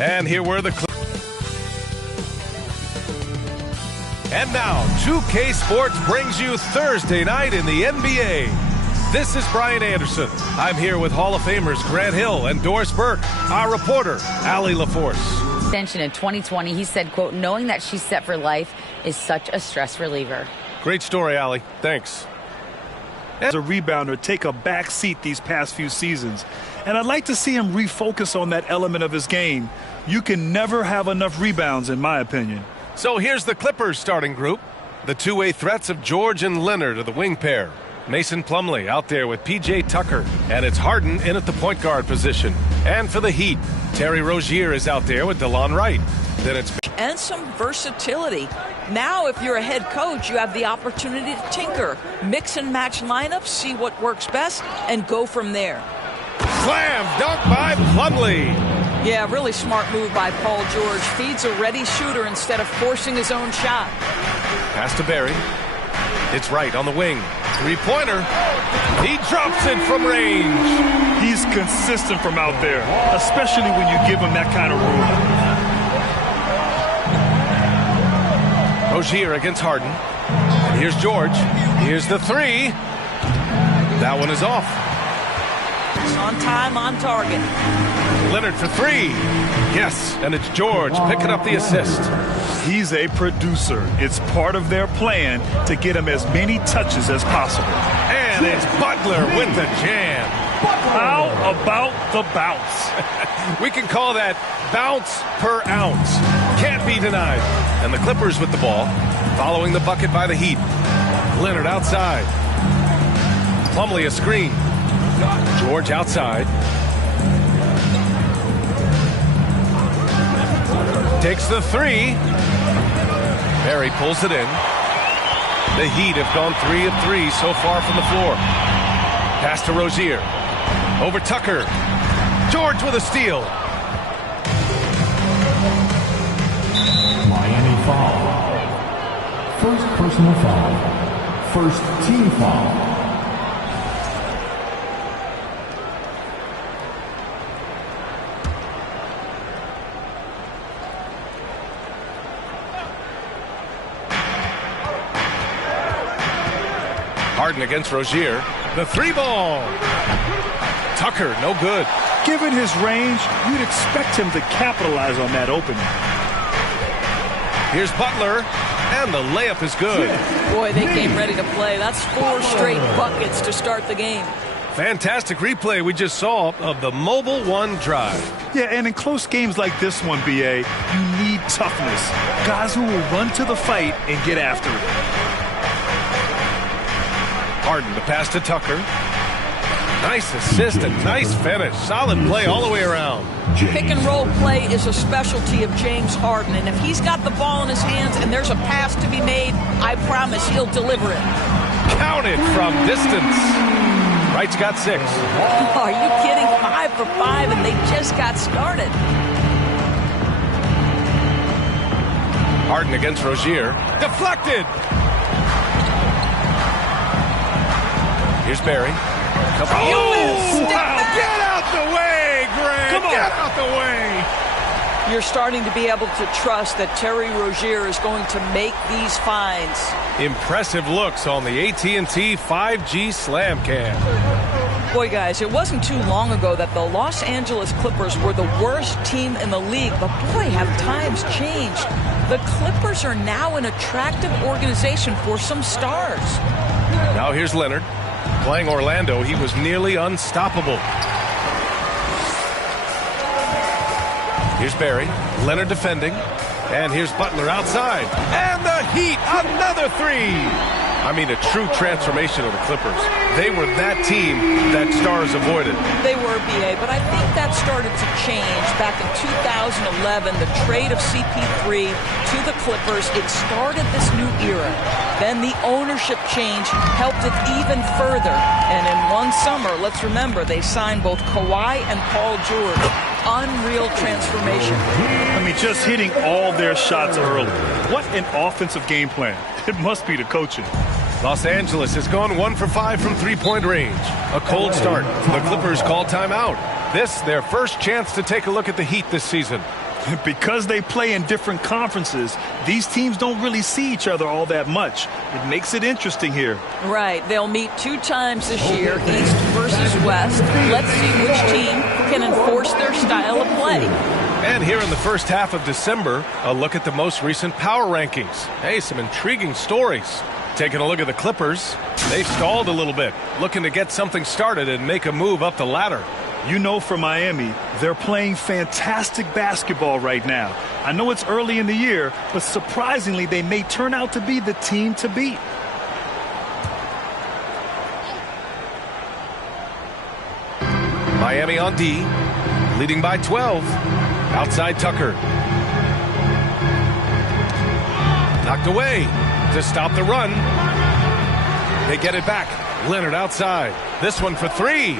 And here were the And now, 2K Sports brings you Thursday night in the NBA. This is Brian Anderson. I'm here with Hall of Famers Grant Hill and Doris Burke, our reporter, Allie LaForce. In 2020, he said, quote, knowing that she's set for life is such a stress reliever. Great story, Allie. Thanks. As a rebounder, take a back seat these past few seasons. And I'd like to see him refocus on that element of his game. You can never have enough rebounds, in my opinion. So here's the Clippers starting group. The two-way threats of George and Leonard are the wing pair. Mason Plumlee out there with P.J. Tucker. And it's Harden in at the point guard position. And for the Heat, Terry Rozier is out there with DeLon Wright. Then it's... And some versatility. Now, if you're a head coach, you have the opportunity to tinker. Mix and match lineups, see what works best, and go from there. Slam dunk by Plumlee. Yeah, really smart move by Paul George. Feeds a ready shooter instead of forcing his own shot. Pass to Barry. It's Wright on the wing. Three-pointer. He drops it from range. He's consistent from out there, especially when you give him that kind of room. Rozier against Harden. And here's George. Here's the three. That one is off. It's on time, on target. Leonard for three. Yes, and it's George picking up the assist. He's a producer. It's part of their plan to get him as many touches as possible. And it's Butler with the jam. How about the bounce? We can call that bounce per ounce. Can't be denied. And the Clippers with the ball, following the bucket by the Heat. Leonard outside. Plumlee a screen. George outside. Takes the three. Barry pulls it in. The Heat have gone 3 of 3 so far from the floor. Pass to Rozier. Over Tucker. George with a steal. Miami foul. First personal foul. First team foul. Harden against Rozier. The three ball. Tucker, no good. Given his range, you'd expect him to capitalize on that opening. Here's Butler, and the layup is good. Boy, they came ready to play. That's 4 straight buckets to start the game. Fantastic replay we just saw of the Mobile One drive. Yeah, and in close games like this one, B.A., you need toughness. Guys who will run to the fight and get after it. Harden, the pass to Tucker. Nice assist and nice finish. Solid play all the way around. Pick and roll play is a specialty of James Harden, and if he's got the ball in his hands and there's a pass to be made, I promise he'll deliver it. Counted from distance. Wright's got 6. Are you kidding? 5 for 5, and they just got started. Harden against Rozier. Deflected. Here's Barry. Oh, wow. Get out the way, Grant. Come on. Get out the way. You're starting to be able to trust that Terry Rozier is going to make these finds. Impressive looks on the AT&T 5G Slam Cam. Boy, guys, it wasn't too long ago that the Los Angeles Clippers were the worst team in the league, but boy, have times changed. The Clippers are now an attractive organization for some stars. Now here's Leonard. Playing Orlando, he was nearly unstoppable. Here's Barry. Leonard defending. And here's Butler outside. And the Heat, another three. I mean, a true transformation of the Clippers. They were that team that stars avoided. They were, B.A., but I think that started to change back in 2011. The trade of CP3 to the Clippers, it started this new era. Then the ownership change helped it even further. And in one summer, let's remember, they signed both Kawhi and Paul George. Unreal transformation. I mean, just hitting all their shots early. What an offensive game plan. It must be the coaching. Los Angeles has gone 1 for 5 from three-point range. A cold start. The Clippers call timeout. This their first chance to take a look at the Heat this season. Because they play in different conferences, these teams don't really see each other all that much. It makes it interesting here. Right. They'll meet 2 times this year, East versus West. Let's see which team can enforce their style of play. And here in the first half of December, a look at the most recent power rankings. Hey, some intriguing stories. Taking a look at the Clippers, they've stalled a little bit, looking to get something started and make a move up the ladder. You know, for Miami, they're playing fantastic basketball right now. I know it's early in the year, but surprisingly, they may turn out to be the team to beat. Miami on D, leading by 12. Outside Tucker. Knocked away to stop the run. They get it back. Leonard outside. This one for 3.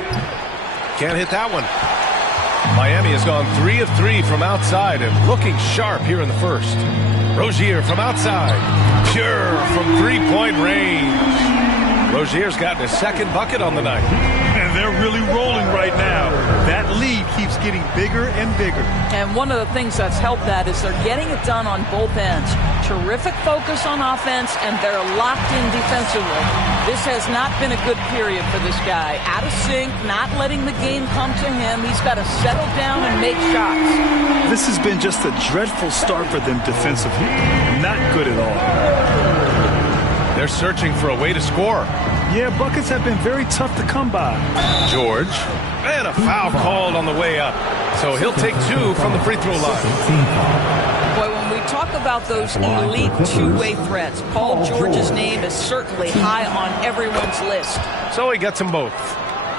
Can't hit that one. Miami has gone 3 of 3 from outside and looking sharp here in the first. Rozier from outside. Pure from 3-point range. Rozier's gotten his second bucket on the night. And they're really rolling right now. That lead keeps getting bigger and bigger. And one of the things that's helped that is they're getting it done on both ends. Terrific focus on offense, and they're locked in defensively. This has not been a good period for this guy. Out of sync, not letting the game come to him. He's got to settle down and make shots. This has been just a dreadful start for them defensively. Not good at all. They're searching for a way to score. Yeah, buckets have been very tough to come by. George, and a foul called on the way up. So he'll take 2 from the free throw line. Boy, when we talk about those elite two-way threats, Paul George's name is certainly high on everyone's list. So he gets them both.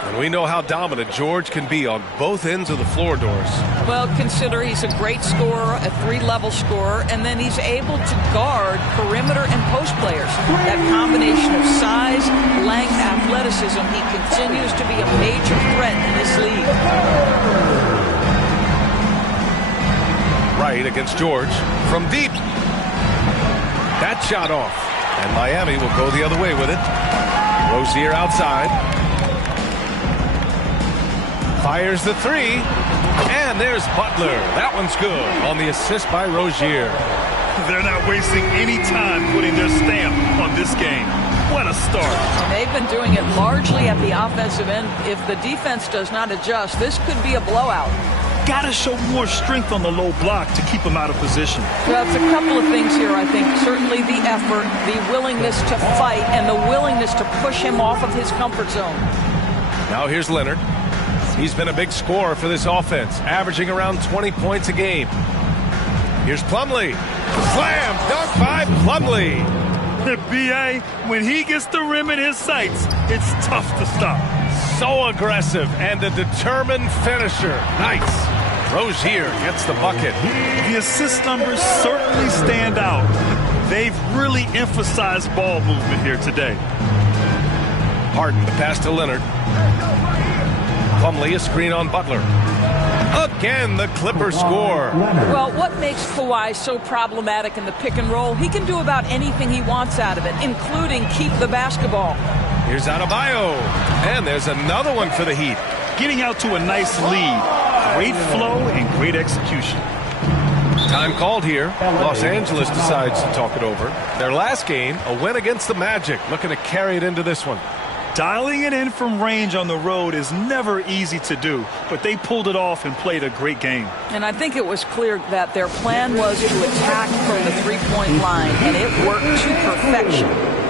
And we know how dominant George can be on both ends of the floor, Doris. Well, consider he's a great scorer, a 3-level scorer, and then he's able to guard perimeter and post players. That combination of size, length, athleticism, he continues to be a major threat in this league. Right against George from deep. That shot off. And Miami will go the other way with it. Rozier outside. Fires the 3, and there's Butler. That one's good on the assist by Rozier. They're not wasting any time putting their stamp on this game. What a start. And they've been doing it largely at the offensive end. If the defense does not adjust, this could be a blowout. Got to show more strength on the low block to keep him out of position. Well, it's a couple of things here, I think. Certainly the effort, the willingness to fight, and the willingness to push him off of his comfort zone. Now here's Leonard. He's been a big scorer for this offense, averaging around 20 points a game. Here's Plumlee. Slam dunk by Plumlee. B.A., when he gets the rim in his sights, it's tough to stop. So aggressive and a determined finisher. Nice. Rozier gets the bucket. The assist numbers certainly stand out. They've really emphasized ball movement here today. Harden, the pass to Leonard. Plumlee, a screen on Butler. Again, the Clippers score. Well, what makes Kawhi so problematic in the pick and roll? He can do about anything he wants out of it, including keep the basketball. Here's Adebayo. And there's another one for the Heat. Getting out to a nice lead. Great flow and great execution. Time called here. Los Angeles decides to talk it over. Their last game, a win against the Magic. Looking to carry it into this one. Dialing it in from range on the road is never easy to do, but they pulled it off and played a great game. And I think it was clear that their plan was to attack from the three-point line, and it worked to perfection.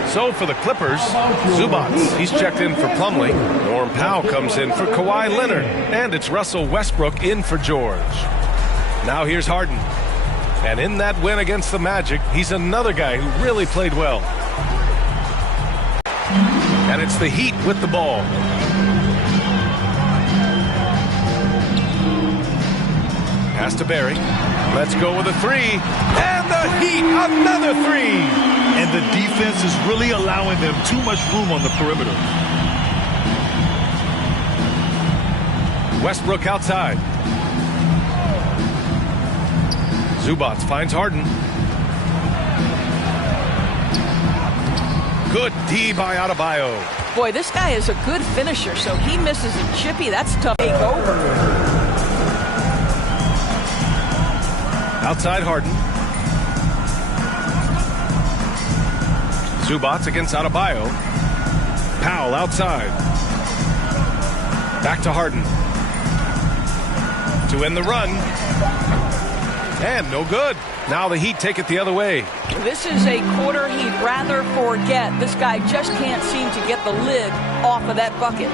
So for the Clippers, Zubats, he's checked in for Plumlee. Norm Powell comes in for Kawhi Leonard. And it's Russell Westbrook in for George. Now here's Harden. And in that win against the Magic, he's another guy who really played well. And it's the Heat with the ball. Pass to Barry. Let's go with a 3. And the Heat, another 3. And the defense is really allowing them too much room on the perimeter. Westbrook outside. Zubats finds Harden. Good D by Adebayo. Boy, this guy is a good finisher, so he misses a chippy. That's tough to take over. Outside Harden. Zubats against Adebayo. Powell outside. Back to Harden. To end the run. And no good. Now the Heat take it the other way. This is a quarter he'd rather forget. This guy just can't seem to get the lid off of that bucket.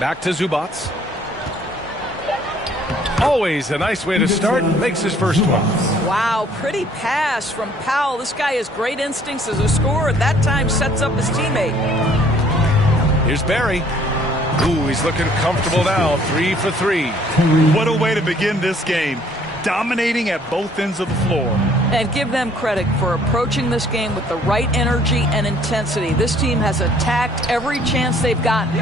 Back to Zubats. Always a nice way to start. Makes his first one. Wow, pretty pass from Powell. This guy has great instincts as a scorer. That time sets up his teammate. Here's Barry. Ooh, he's looking comfortable now. 3 for 3. What a way to begin this game. Dominating at both ends of the floor. And give them credit for approaching this game with the right energy and intensity. This team has attacked every chance they've gotten.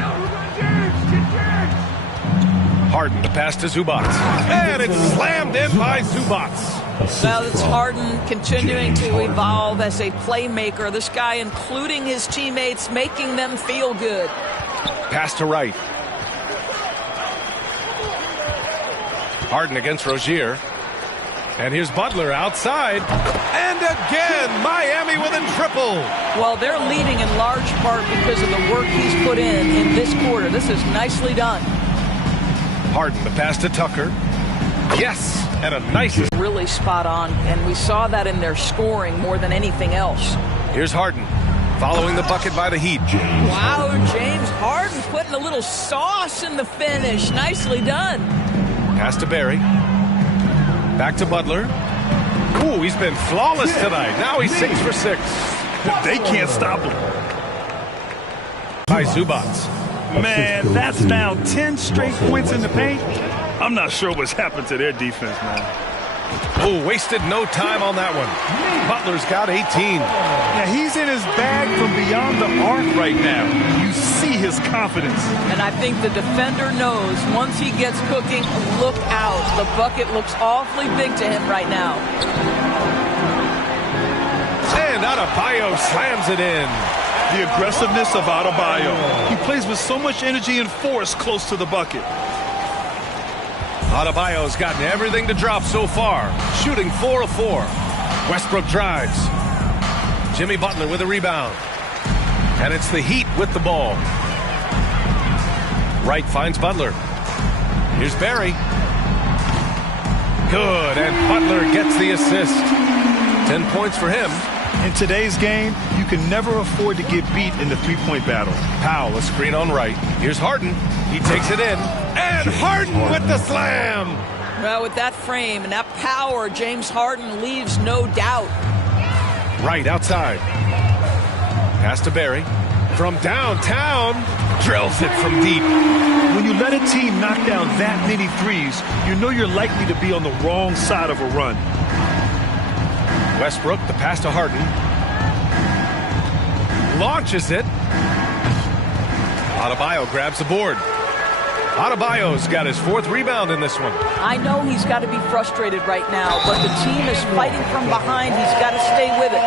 Harden, the pass to Zubats. And it's slammed in by Zubats. Well, it's Harden continuing to evolve as a playmaker. This guy, including his teammates, making them feel good. Pass to Wright. Harden against Rozier. And here's Butler outside. And again, Miami with a triple. Well, they're leading in large part because of the work he's put in this quarter. This is nicely done. Harden, the pass to Tucker. Yes, and a nice. Really spot on, and we saw that in their scoring more than anything else. Here's Harden, following the bucket by the Heat. Wow, James Harden putting a little sauce in the finish. Nicely done. Pass to Barry. Back to Butler. Ooh, he's been flawless tonight. Now he's 6 for 6. They can't stop him. By Zubats. Man, that's now 10 straight points in the paint. I'm not sure what's happened to their defense, man. Oh, wasted no time on that one. Butler's got 18. Yeah, he's in his bag from beyond the arc right now. You see his confidence. And I think the defender knows once he gets cooking, look out. The bucket looks awfully big to him right now. And Adebayo slams it in. The aggressiveness of Adebayo. He plays with so much energy and force close to the bucket. Adebayo's gotten everything to drop so far. Shooting 4 of 4. Westbrook drives. Jimmy Butler with a rebound. And it's the Heat with the ball. Wright finds Butler. Here's Barry. Good, and Butler gets the assist. 10 points for him. In today's game, you can never afford to get beat in the three-point battle. Powell, a screen on Wright. Here's Harden. He takes it in. And Harden with the slam. Well, with that frame and that power, James Harden leaves no doubt. Wright outside. Pass to Barry. From downtown. Drills it from deep. When you let a team knock down that many threes, you know you're likely to be on the wrong side of a run. Westbrook, the pass to Harden. Launches it. Adebayo grabs the board. Adebayo's got his 4th rebound in this one. I know he's got to be frustrated right now, but the team is fighting from behind. He's got to stay with it.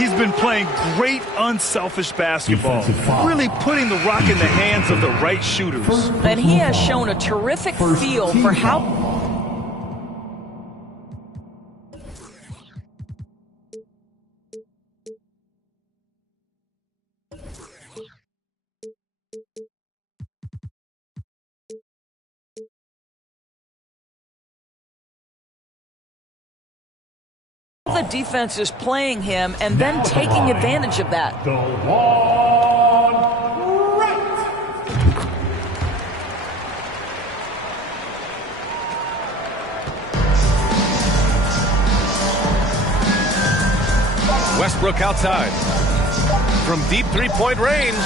He's been playing great, unselfish basketball, really putting the rock in the hands of the right shooters. And he has shown a terrific feel for how... the defense is playing him and then taking advantage of that. The one right. Westbrook outside. From deep three-point range.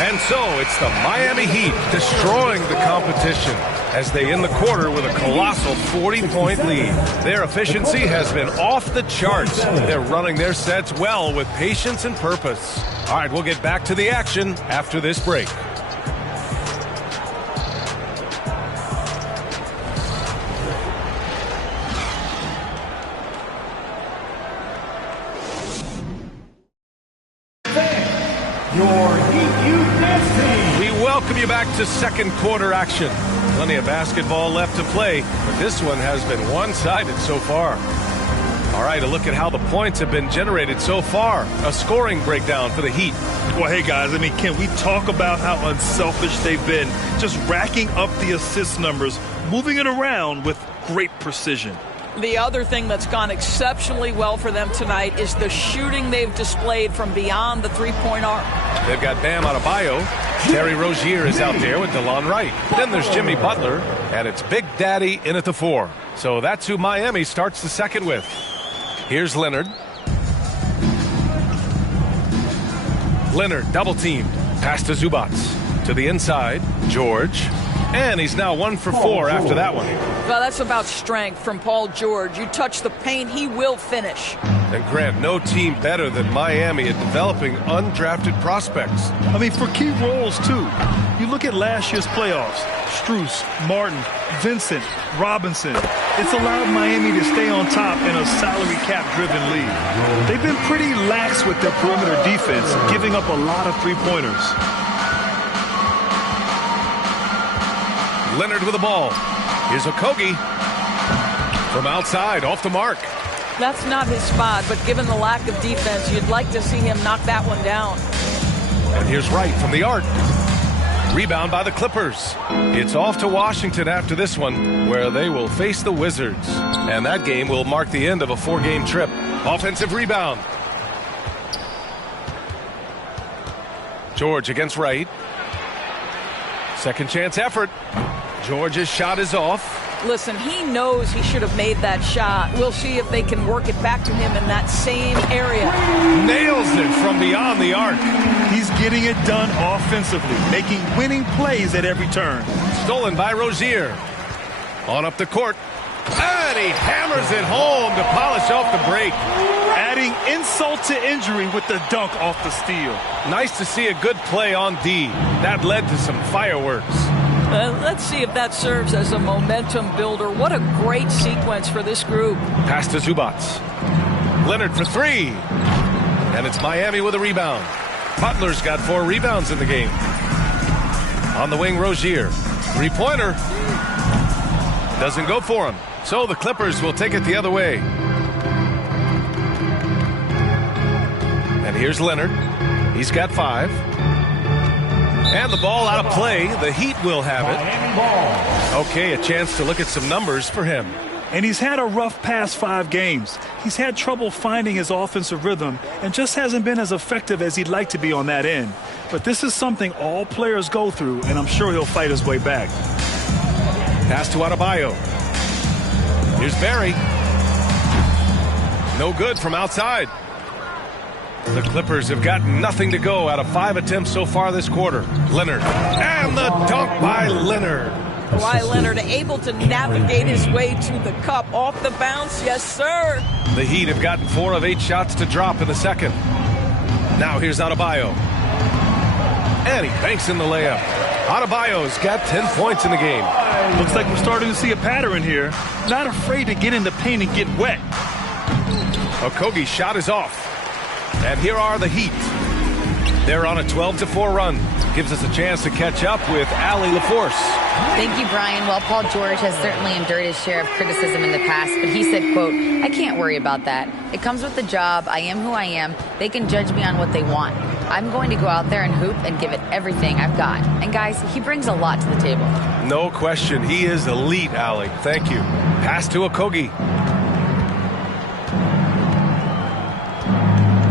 And so it's the Miami Heat destroying the competition as they end the quarter with a colossal 40-point lead. Their efficiency has been off the charts. They're running their sets well with patience and purpose. All right, we'll get back to the action after this break. Fans, back to second quarter action. Plenty of basketball left to play, but this one has been one-sided so far. All right, a look at how the points have been generated so far. A scoring breakdown for the Heat. Well, hey, guys, I mean, can we talk about how unselfish they've been? Just racking up the assist numbers, moving it around with great precision. The other thing that's gone exceptionally well for them tonight is the shooting they've displayed from beyond the three-point arc. They've got Bam Adebayo. Terry Rozier is out there with DeLon Wright. Then there's Jimmy Butler, and it's Big Daddy in at the 4. So that's who Miami starts the second with. Here's Leonard. Leonard double-teamed. Pass to Zubac. To the inside, George. And he's now 1 for 4 after that one. Well, that's about strength from Paul George. You touch the paint, he will finish. And Grant, no team better than Miami at developing undrafted prospects. I mean, for key roles, too. You look at last year's playoffs. Strus, Martin, Vincent, Robinson. It's allowed Miami to stay on top in a salary cap-driven league. They've been pretty lax with their perimeter defense, giving up a lot of three-pointers. Leonard with the ball. Here's Okogie. From outside, off the mark. That's not his spot, but given the lack of defense, you'd like to see him knock that one down. And here's Wright from the arc. Rebound by the Clippers. It's off to Washington after this one, where they will face the Wizards. And that game will mark the end of a 4-game trip. Offensive rebound. George against Wright. Second chance effort. George's shot is off. Listen, he knows he should have made that shot. We'll see if they can work it back to him in that same area. Nails it from beyond the arc. He's getting it done offensively, making winning plays at every turn. Stolen by Rozier. On up the court. And he hammers it home to polish off the break. Adding insult to injury with the dunk off the steal. Nice to see a good play on D. That led to some fireworks. Let's see if that serves as a momentum builder. What a great sequence for this group. Pass to Zubac. Leonard for 3. And it's Miami with a rebound. Butler's got 4 rebounds in the game. On the wing, Rozier. Three-pointer. Doesn't go for him. So the Clippers will take it the other way. And here's Leonard. He's got 5. And the ball out of play. The Heat will have it. Okay, a chance to look at some numbers for him. And he's had a rough past 5 games. He's had trouble finding his offensive rhythm and just hasn't been as effective as he'd like to be on that end. But this is something all players go through, and I'm sure he'll fight his way back. Pass to Adebayo. Here's Barry. No good from outside. The Clippers have got nothing to go out of 5 attempts so far this quarter. Leonard. And the dunk by Leonard. Kawhi Leonard able to navigate his way to the cup. Off the bounce, yes, sir. The Heat have gotten 4 of 8 shots to drop in the second. Now here's Adebayo. And he banks in the layup. Adebayo's got 10 points in the game. Looks like we're starting to see a pattern here. Not afraid to get in the paint and get wet. Okogie's shot is off. And here are the Heat. They're on a 12-4 run. Gives us a chance to catch up with Allie LaForce. Thank you, Brian. Well, Paul George has certainly endured his share of criticism in the past, but he said, quote, "I can't worry about that. It comes with the job. I am who I am. They can judge me on what they want. I'm going to go out there and hoop and give it everything I've got." And guys, he brings a lot to the table. No question. He is elite, Allie. Thank you. Pass to Okogie.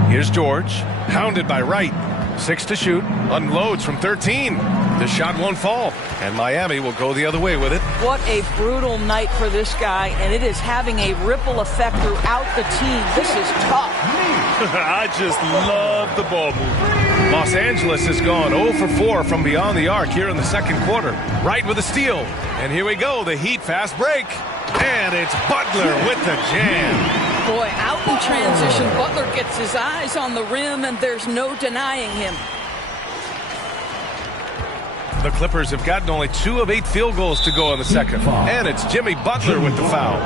Here's George. Hounded by Wright. 6 to shoot. Unloads from 13. The shot won't fall. And Miami will go the other way with it. What a brutal night for this guy, and it is having a ripple effect throughout the team. This is tough. I just love the ball movement. Los Angeles has gone 0 for 4 from beyond the arc here in the second quarter. Wright with a steal. And here we go. The Heat fast break. And it's Butler with the jam. Boy, out in transition, Butler gets his eyes on the rim, and there's no denying him. The Clippers have gotten only 2 of 8 field goals to go in the second. And it's Jimmy Butler with the foul.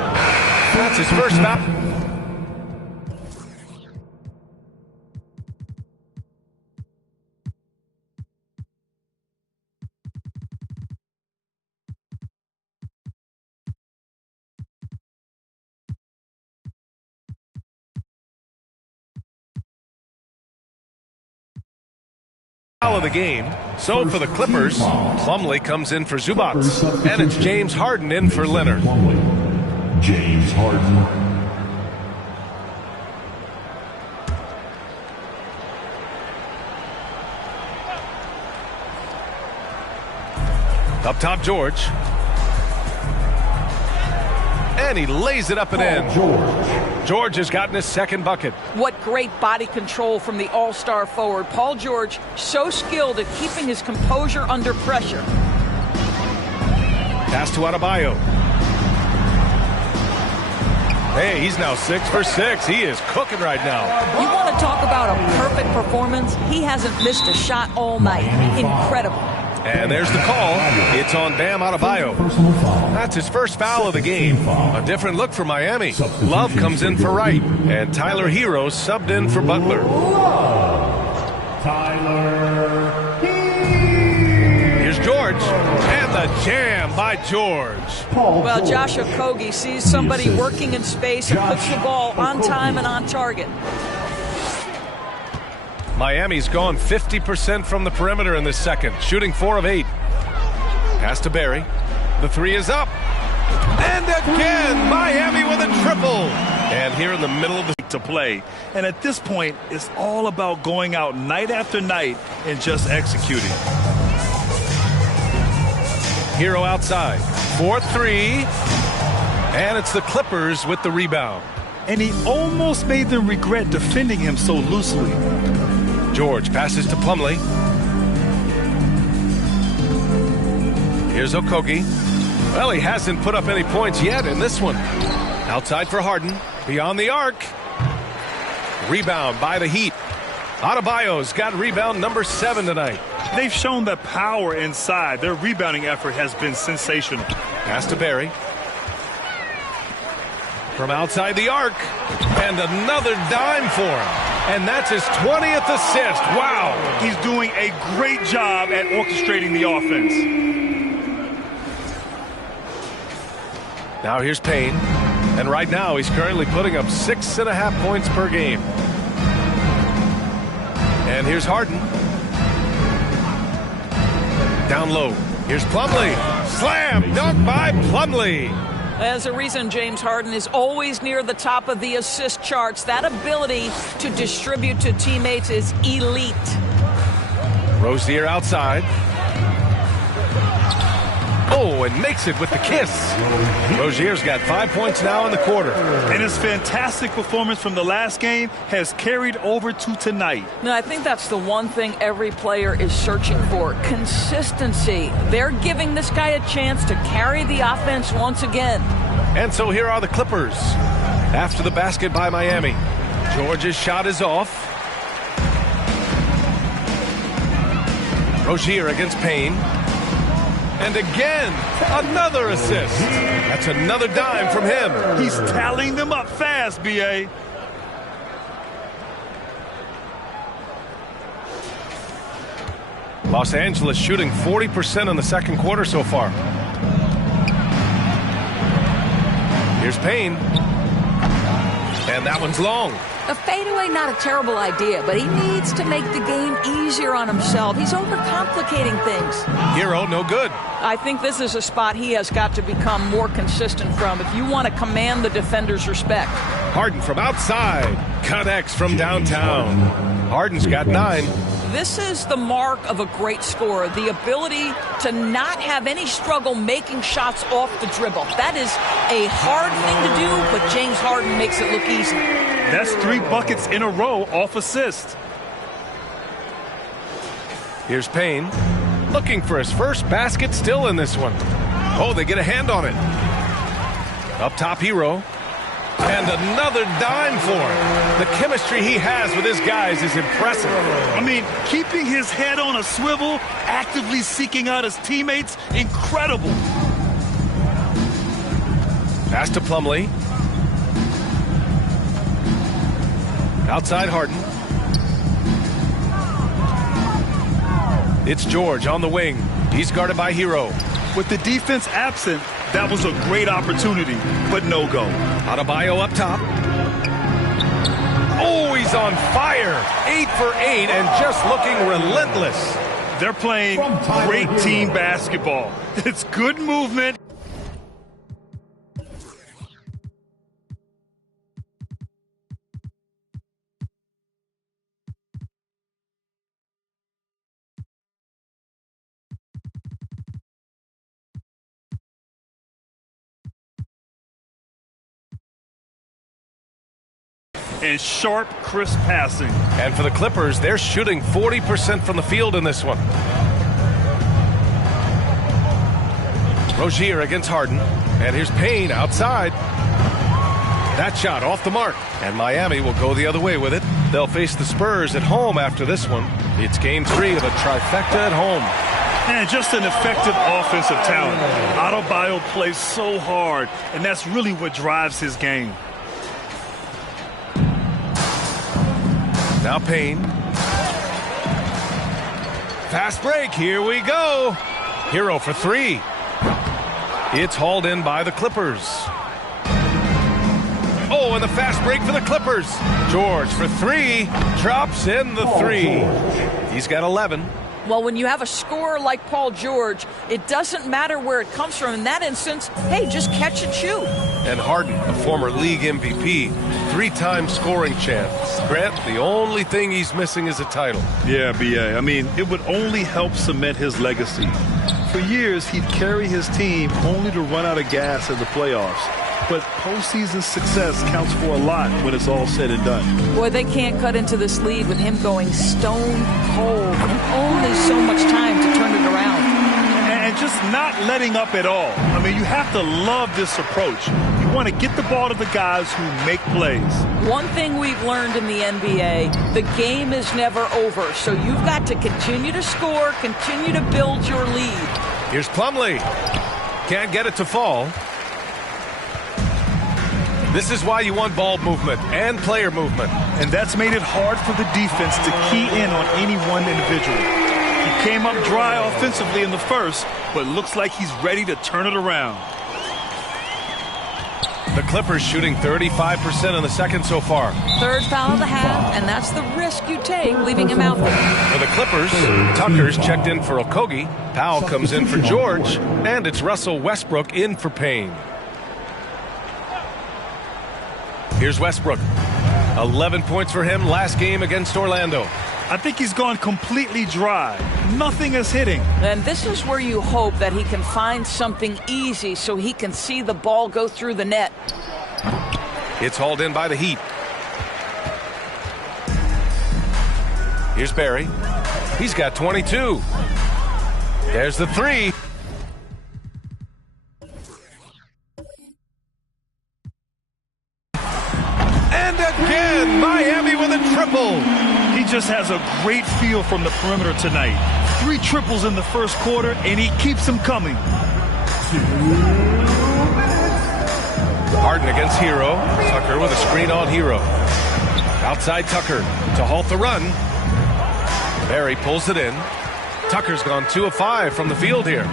That's his first foul. Foul of the game. So for the Clippers, Plumlee comes in for Zubac, and it's James Harden in for Leonard. James Harden. Up top, George. And he lays it up and in. George has gotten his second bucket. What great body control from the all-star forward. Paul George, so skilled at keeping his composure under pressure. Pass to Adebayo. Hey, he's now 6 for 6. He is cooking right now. You want to talk about a perfect performance? He hasn't missed a shot all night. Incredible. And there's the call. It's on Bam Adebayo. That's his first foul of the game. A different look for Miami. Love comes in for Wright. And Tyler Hero subbed in for Butler. Tyler. Here's George. And the jam by George. Well, Josh Okogie sees somebody working in space and puts the ball on time and on target. Miami's gone 50% from the perimeter in this second, shooting 4 of 8. Pass to Barry. The three is up. And again, Miami with a triple. And here in the middle of the to play. And at this point, it's all about going out night after night and just executing. Hero outside. 4-3. And it's the Clippers with the rebound. And he almost made them regret defending him so loosely. George passes to Plumlee. Here's Okogie. Well, he hasn't put up any points yet in this one. Outside for Harden. Beyond the arc. Rebound by the Heat. Adebayo's got rebound number 7 tonight. They've shown the power inside. Their rebounding effort has been sensational. Pass to Barry. From outside the arc. And another dime for him. And that's his 20th assist. Wow. He's doing a great job at orchestrating the offense. Now here's Payne. And right now he's currently putting up 6.5 points per game. And here's Harden. Down low. Here's Plumlee. Slam dunk by Plumlee. There's a reason James Harden is always near the top of the assist charts. That ability to distribute to teammates is elite. Rozier outside. Oh, and makes it with the kiss. Rozier's got 5 points now in the quarter. And his fantastic performance from the last game has carried over to tonight. Now, I think that's the one thing every player is searching for. Consistency. They're giving this guy a chance to carry the offense once again. And so here are the Clippers. After the basket by Miami. George's shot is off. Rozier against Payne. And again, another assist. That's another dime from him. He's tallying them up fast, B.A. Los Angeles shooting 40% in the second quarter so far. Here's Payne. And that one's long. A fadeaway, not a terrible idea, but he needs to make the game easier on himself. He's overcomplicating things. Hero, no good. I think this is a spot he has got to become more consistent from if you want to command the defender's respect. Harden from outside. Connects from downtown. Harden's got 9. This is the mark of a great scorer, the ability to not have any struggle making shots off the dribble. That is a hard thing to do, but James Harden makes it look easy. That's 3 buckets in a row off assist. Here's Payne. Looking for his first basket still in this one. Oh, they get a hand on it. Up top, Hero. And another dime for him. The chemistry he has with his guys is impressive. I mean, keeping his head on a swivel, actively seeking out his teammates, incredible. Pass to Plumlee. Outside Harden. It's George on the wing. He's guarded by Hero. With the defense absent, that was a great opportunity, but no go. Adebayo up top. Oh, he's on fire. 8 for 8 and just looking relentless. They're playing great team basketball. It's good movement. And sharp, crisp passing. And for the Clippers, they're shooting 40% from the field in this one. Rozier against Harden. And here's Payne outside. That shot off the mark. And Miami will go the other way with it. They'll face the Spurs at home after this one. It's game 3 of a trifecta at home. And just an effective offensive talent. Adebayo plays so hard, and that's really what drives his game. Now Payne. Fast break. Here we go. Hero for 3. It's hauled in by the Clippers. Oh, and the fast break for the Clippers. George for 3. Drops in the 3. He's got 11. Well, when you have a scorer like Paul George, it doesn't matter where it comes from. In that instance, hey, just catch and shoot. And Harden, a former league MVP, 3-time scoring champ. Grant, the only thing he's missing is a title. Yeah, B.A. I mean, it would only help cement his legacy. For years, he'd carry his team only to run out of gas in the playoffs. But postseason success counts for a lot when it's all said and done. Boy, they can't cut into this lead with him going stone cold. Only so much time to turn it around. And just not letting up at all. I mean, you have to love this approach. You want to get the ball to the guys who make plays. One thing we've learned in the NBA, the game is never over. So you've got to continue to score, continue to build your lead. Here's Plumlee. Can't get it to fall. This is why you want ball movement and player movement. And that's made it hard for the defense to key in on any one individual. He came up dry offensively in the first, but looks like he's ready to turn it around. The Clippers shooting 35% in the second so far. Third foul of the half, and that's the risk you take, leaving him out there. For the Clippers, Tucker's checked in for Okogie. Powell comes in for George, and it's Russell Westbrook in for Payne. Here's Westbrook. 11 points for him last game against Orlando. I think he's gone completely dry. Nothing is hitting. And this is where you hope that he can find something easy so he can see the ball go through the net. It's hauled in by the Heat. Here's Barry. He's got 22. There's the 3. And again, Miami with a triple. He just has a great feel from the perimeter tonight. 3 triples in the first quarter, and he keeps them coming. Harden against Hero. Tucker with a screen on Hero. Outside Tucker to halt the run. Barry pulls it in. Tucker's gone 2 of 5 from the field here.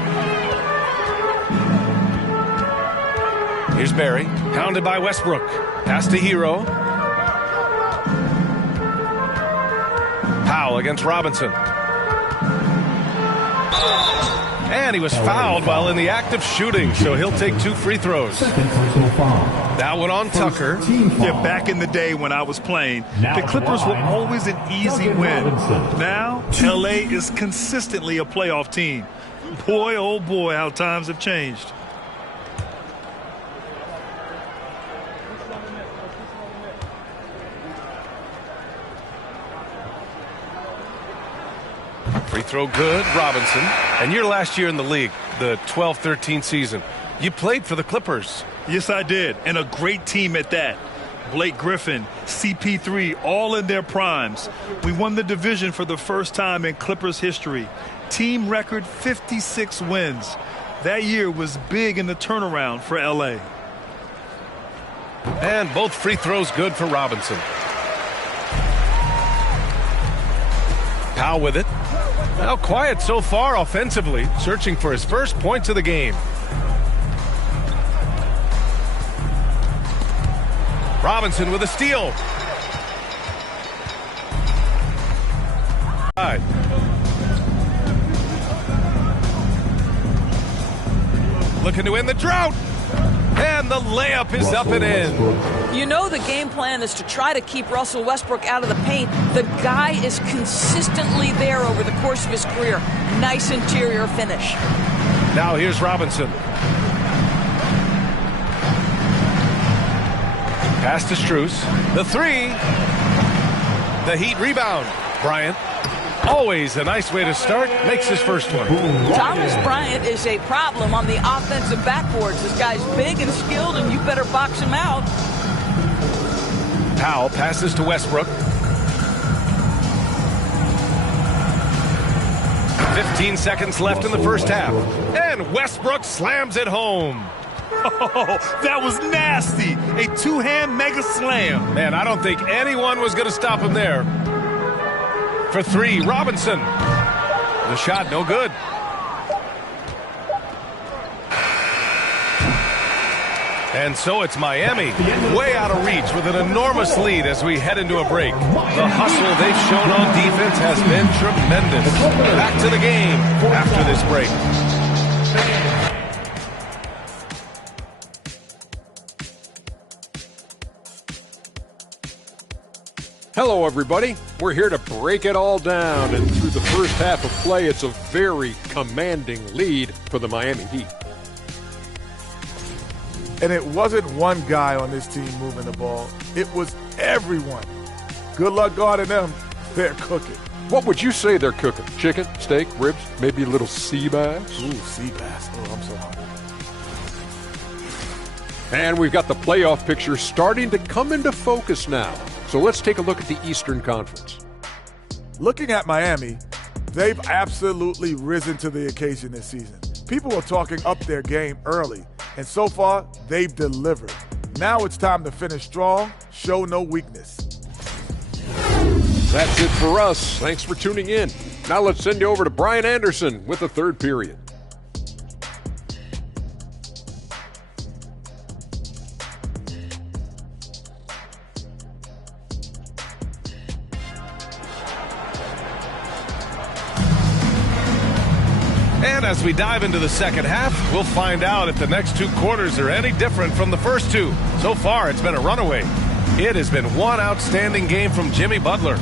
Here's Barry, pounded by Westbrook. Pass to Hero. Powell against Robinson. And he was fouled while in the act of shooting, so he'll take 2 free throws. That one on Tucker. Yeah, back in the day when I was playing, the Clippers were always an easy win. Now, L.A. is consistently a playoff team. Boy, oh boy, how times have changed. Free throw good, Robinson. And your last year in the league, the 12-13 season, you played for the Clippers. Yes, I did, and a great team at that. Blake Griffin, CP3, all in their primes. We won the division for the first time in Clippers history. Team record 56 wins. That year was big in the turnaround for L.A. And both free throws good for Robinson. Powell with it. Now quiet so far offensively, searching for his first points of the game. Robinson with a steal. looking to end the drought. And the layup is up and in. You know the game plan is to try to keep Russell Westbrook out of the paint. The guy is consistently there over the course of his career. Nice interior finish. Now here's Robinson. Pass to Strus. The three. The Heat rebound. Bryant. Always a nice way to start. Makes his first one. Thomas Bryant is a problem on the offensive backboards. This guy's big and skilled, and you better box him out. Powell passes to Westbrook. 15 seconds left in the first half. And Westbrook slams it home. Oh, that was nasty. A two-hand mega slam. Man, I don't think anyone was going to stop him there. For three, Robinson. The shot, no good. And so it's Miami, way out of reach with an enormous lead as we head into a break. The hustle they've shown on defense has been tremendous. Back to the game after this break. Hello, everybody. We're here to break it all down, and through the first half of play, it's a very commanding lead for the Miami Heat. And it wasn't one guy on this team moving the ball. It was everyone. Good luck guarding them. They're cooking. What would you say they're cooking? Chicken, steak, ribs, maybe a little sea bass? Ooh, sea bass. Oh, I'm so hungry. And we've got the playoff picture starting to come into focus now. So let's take a look at the Eastern Conference. Looking at Miami, they've absolutely risen to the occasion this season. People are talking up their game early, and so far, they've delivered. Now it's time to finish strong, show no weakness. That's it for us. Thanks for tuning in. Now let's send you over to Brian Anderson with the third period. And as we dive into the second half, we'll find out if the next two quarters are any different from the first two. So far, it's been a runaway. It has been one outstanding game from Jimmy Butler.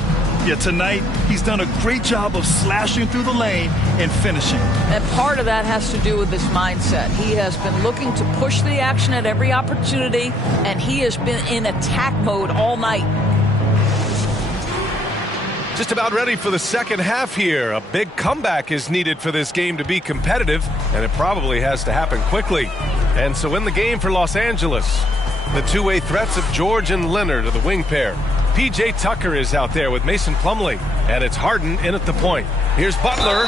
Yeah, tonight, he's done a great job of slashing through the lane and finishing. And part of that has to do with his mindset. He has been looking to push the action at every opportunity, and he has been in attack mode all night. Just about ready for the second half here. A big comeback is needed for this game to be competitive, and it probably has to happen quickly. And so in the game for Los Angeles, the two-way threats of George and Leonard are the wing pair. P.J. Tucker is out there with Mason Plumlee, and it's Harden in at the point. Here's Butler,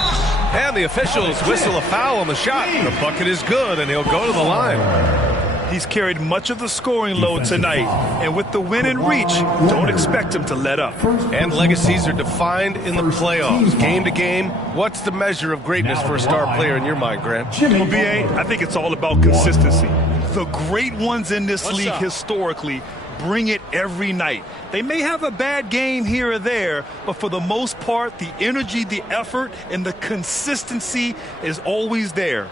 and the officials whistle a foul on the shot. The bucket is good, and he'll go to the line. He's carried much of the scoring load tonight, and with the win and reach, don't expect him to let up. And legacies are defined in the playoffs. Game to game, what's the measure of greatness for a star player in your mind, Grant? Well, B.A., I think it's all about consistency. The great ones in this league historically bring it every night. They may have a bad game here or there, but for the most part, the energy, the effort, and the consistency is always there.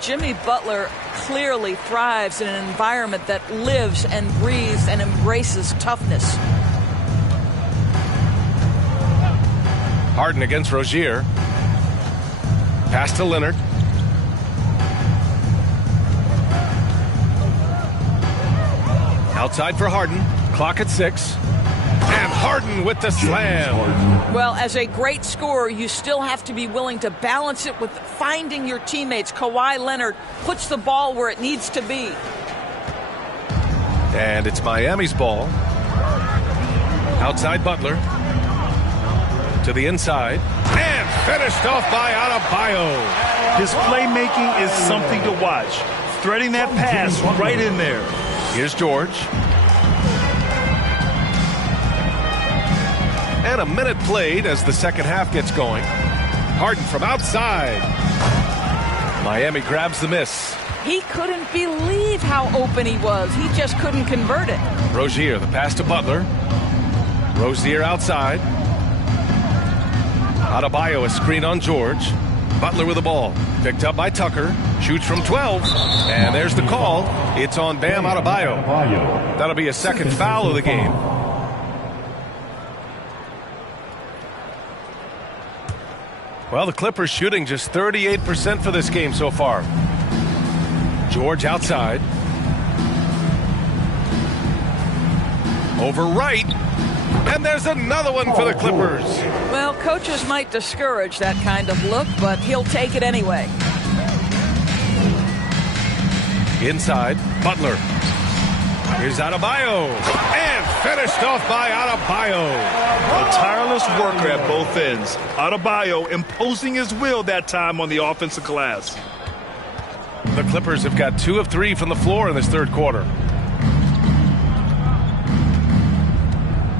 Jimmy Butler clearly thrives in an environment that lives and breathes and embraces toughness. Harden against Rozier. Pass to Leonard. Outside for Harden. Clock at 6. And Harden with the slam. Well, as a great scorer, you still have to be willing to balance it with finding your teammates. Kawhi Leonard puts the ball where it needs to be. And it's Miami's ball. Outside Butler. To the inside. And finished off by Adebayo. His playmaking is something to watch. Threading that pass right in there. Here's George. And a minute played as the second half gets going. Harden from outside. Miami grabs the miss. He couldn't believe how open he was. He just couldn't convert it. Rozier, the pass to Butler. Rozier outside. Adebayo, a screen on George. Butler with the ball. Picked up by Tucker. Shoots from 12. And there's the call. It's on Bam Adebayo. That'll be a second foul of the game. Well, the Clippers shooting just 38% for this game so far. George outside. Over right. And there's another one for the Clippers. Well, coaches might discourage that kind of look, but he'll take it anyway. Inside, Butler. Here's Adebayo. And finished off by Adebayo. A tireless worker at both ends. Adebayo imposing his will that time on the offensive glass. The Clippers have got 2 of 3 from the floor in this third quarter.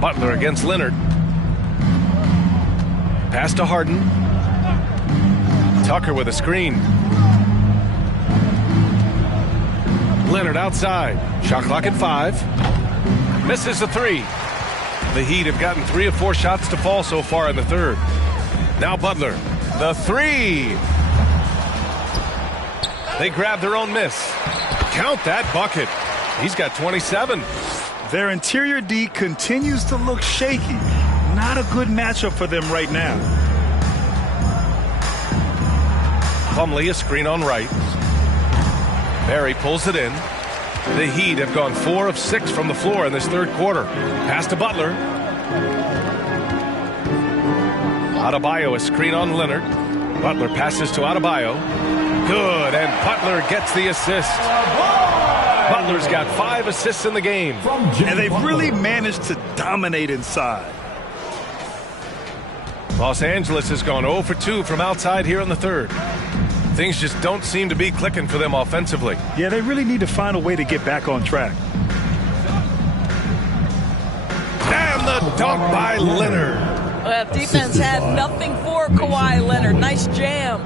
Butler against Leonard. Pass to Harden. Tucker with a screen. Leonard outside. Shot clock at 5. Misses the 3. The Heat have gotten 3 of 4 shots to fall so far in the third. Now Butler. The 3. They grab their own miss. Count that bucket. He's got 27. Their interior D continues to look shaky. Not a good matchup for them right now. Plumlee, a screen on right. Barry pulls it in. The Heat have gone 4 of 6 from the floor in this third quarter. Pass to Butler. Adebayo, a screen on Leonard. Butler passes to Adebayo. Good, and Butler gets the assist. Butler's got 5 assists in the game. And they've really managed to dominate inside. Los Angeles has gone 0 for 2 from outside here in the third. Things just don't seem to be clicking for them offensively. Yeah, they really need to find a way to get back on track. And the dunk by Leonard. Well, defense had nothing for Kawhi Leonard. Nice jam.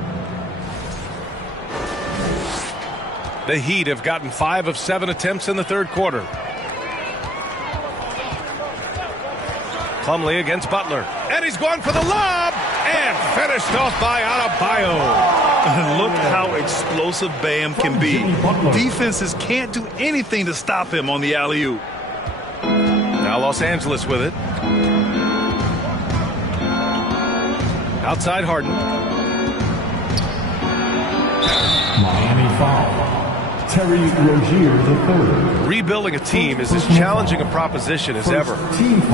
The Heat have gotten 5 of 7 attempts in the third quarter. Plumlee against Butler. And he's going for the lob. And finished off by Adebayo. Look how explosive Bam can be. Defenses can't do anything to stop him on the alley-oop. Now Los Angeles with it. Outside Harden. Miami foul. Terry Rozier III. Rebuilding a team is as challenging a proposition as ever,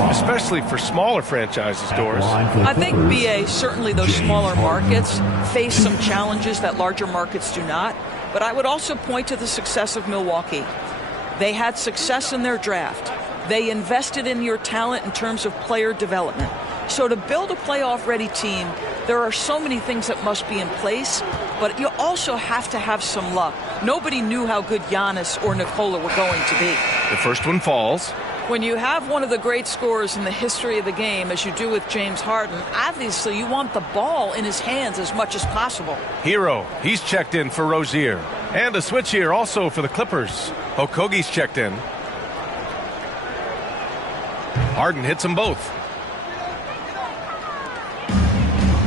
especially for smaller franchises, Doris. I think, BA, certainly those smaller markets face some challenges that larger markets do not. But I would also point to the success of Milwaukee. They had success in their draft. They invested in your talent in terms of player development. So to build a playoff-ready team, there are so many things that must be in place, but you also have to have some luck. Nobody knew how good Giannis or Nikola were going to be. The first one falls. When you have one of the great scorers in the history of the game, as you do with James Harden, obviously you want the ball in his hands as much as possible. Hero, he's checked in for Rozier. And a switch here also for the Clippers. Okogie's checked in. Harden hits them both.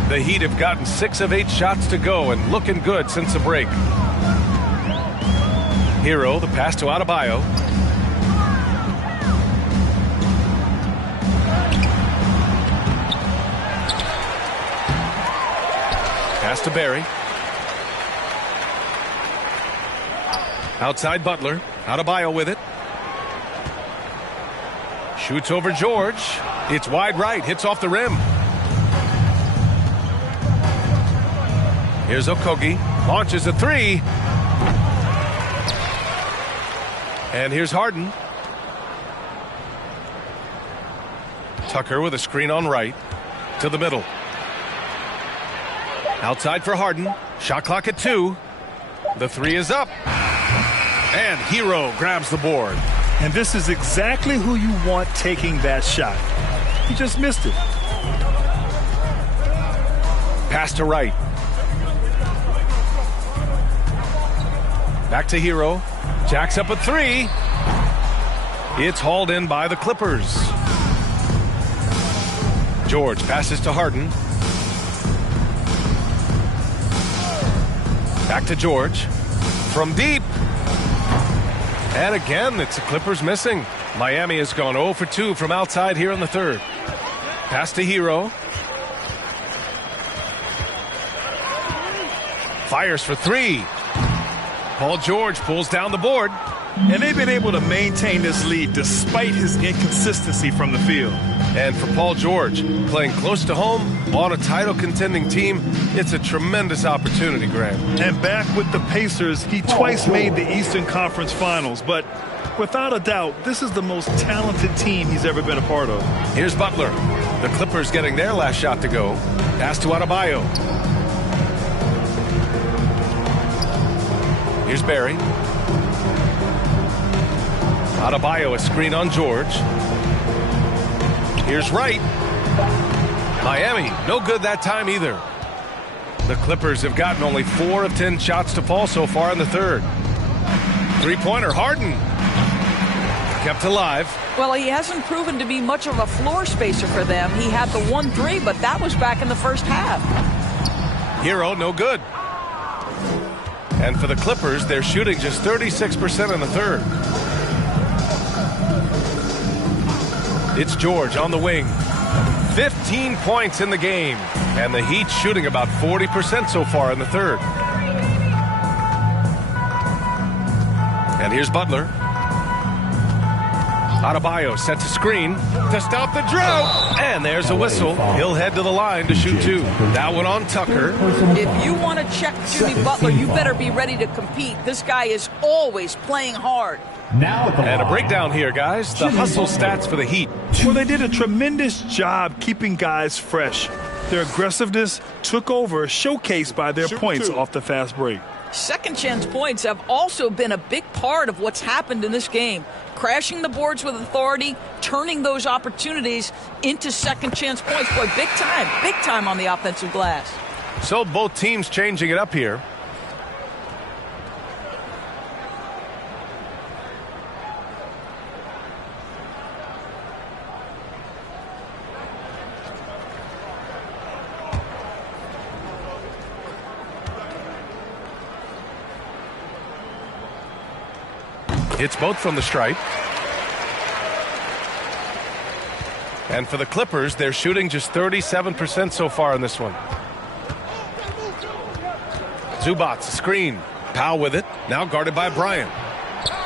The Heat have gotten 6 of 8 shots to go and looking good since the break. Hero, the pass to Adebayo. Pass to Barry. Outside Butler. Adebayo with it. Shoots over George. It's wide right. Hits off the rim. Here's Okogie. Launches a 3. And here's Harden. Tucker with a screen on right. To the middle. Outside for Harden. Shot clock at 2. The 3 is up. And Hero grabs the board. And this is exactly who you want taking that shot. He just missed it. Pass to right. Back to Hero. Jacks up a 3. It's hauled in by the Clippers. George passes to Harden. Back to George. From deep. And again, it's the Clippers missing. Miami has gone 0 for 2 from outside here in the third. Pass to Hero. Fires for three. Paul George pulls down the board. And they've been able to maintain this lead despite his inconsistency from the field. And for Paul George, playing close to home on a title contending team, it's a tremendous opportunity, Graham. And back with the Pacers, he twice made the Eastern Conference Finals. But without a doubt, this is the most talented team he's ever been a part of. Here's Butler. The Clippers getting their last shot to go. Pass to Adebayo. Here's Barry. Adebayo, a screen on George. Here's Wright. Miami, no good that time either. The Clippers have gotten only 4 of 10 shots to fall so far in the third. Three-pointer, Harden. Kept alive. Well, he hasn't proven to be much of a floor spacer for them. He had the 1-3, but that was back in the first half. Hero, no good. And for the Clippers, they're shooting just 36% in the third. It's George on the wing. 15 points in the game. And the Heat shooting about 40% so far in the third. And here's Butler. Adebayo sets a screen to stop the drought. And there's a whistle. He'll head to the line to shoot 2. That one on Tucker. If you want to check Jimmy Butler, you better be ready to compete. This guy is always playing hard. And a breakdown here, guys. The hustle stats for the Heat. Well, they did a tremendous job keeping guys fresh. Their aggressiveness took over, showcased by their points off the fast break. Second chance points have also been a big part of what's happened in this game. Crashing the boards with authority, turning those opportunities into second chance points. Boy, big time on the offensive glass. So both teams changing it up here. It's both from the stripe. And for the Clippers, they're shooting just 37% so far in this one. Zubats, a screen. Powell with it. Now guarded by Bryant.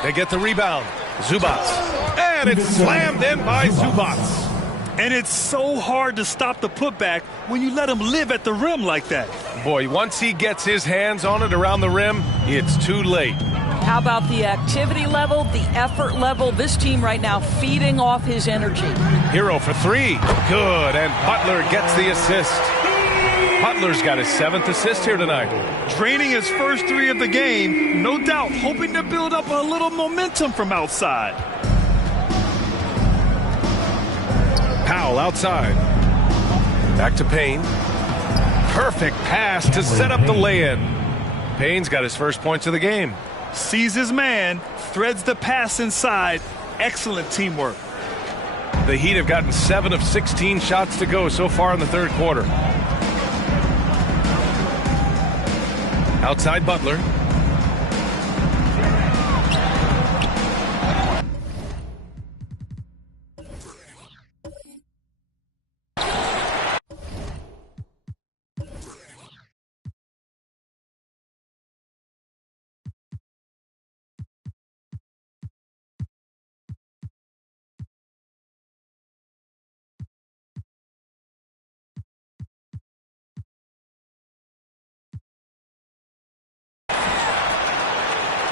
They get the rebound. Zubats. And it's slammed in by Zubats. And it's so hard to stop the putback when you let him live at the rim like that. Boy, once he gets his hands on it around the rim, it's too late. How about the activity level, the effort level? This team right now feeding off his energy. Hero for 3. Good. And Butler gets the assist. Butler's got his 7th assist here tonight. Draining his first 3 of the game, no doubt hoping to build up a little momentum from outside. Powell outside. Back to Payne. Perfect pass to set up the lay-in. Payne's got his first points of the game. Sees his man, threads the pass inside. Excellent teamwork. The Heat have gotten 7 of 16 shots to go so far in the third quarter. Outside Butler.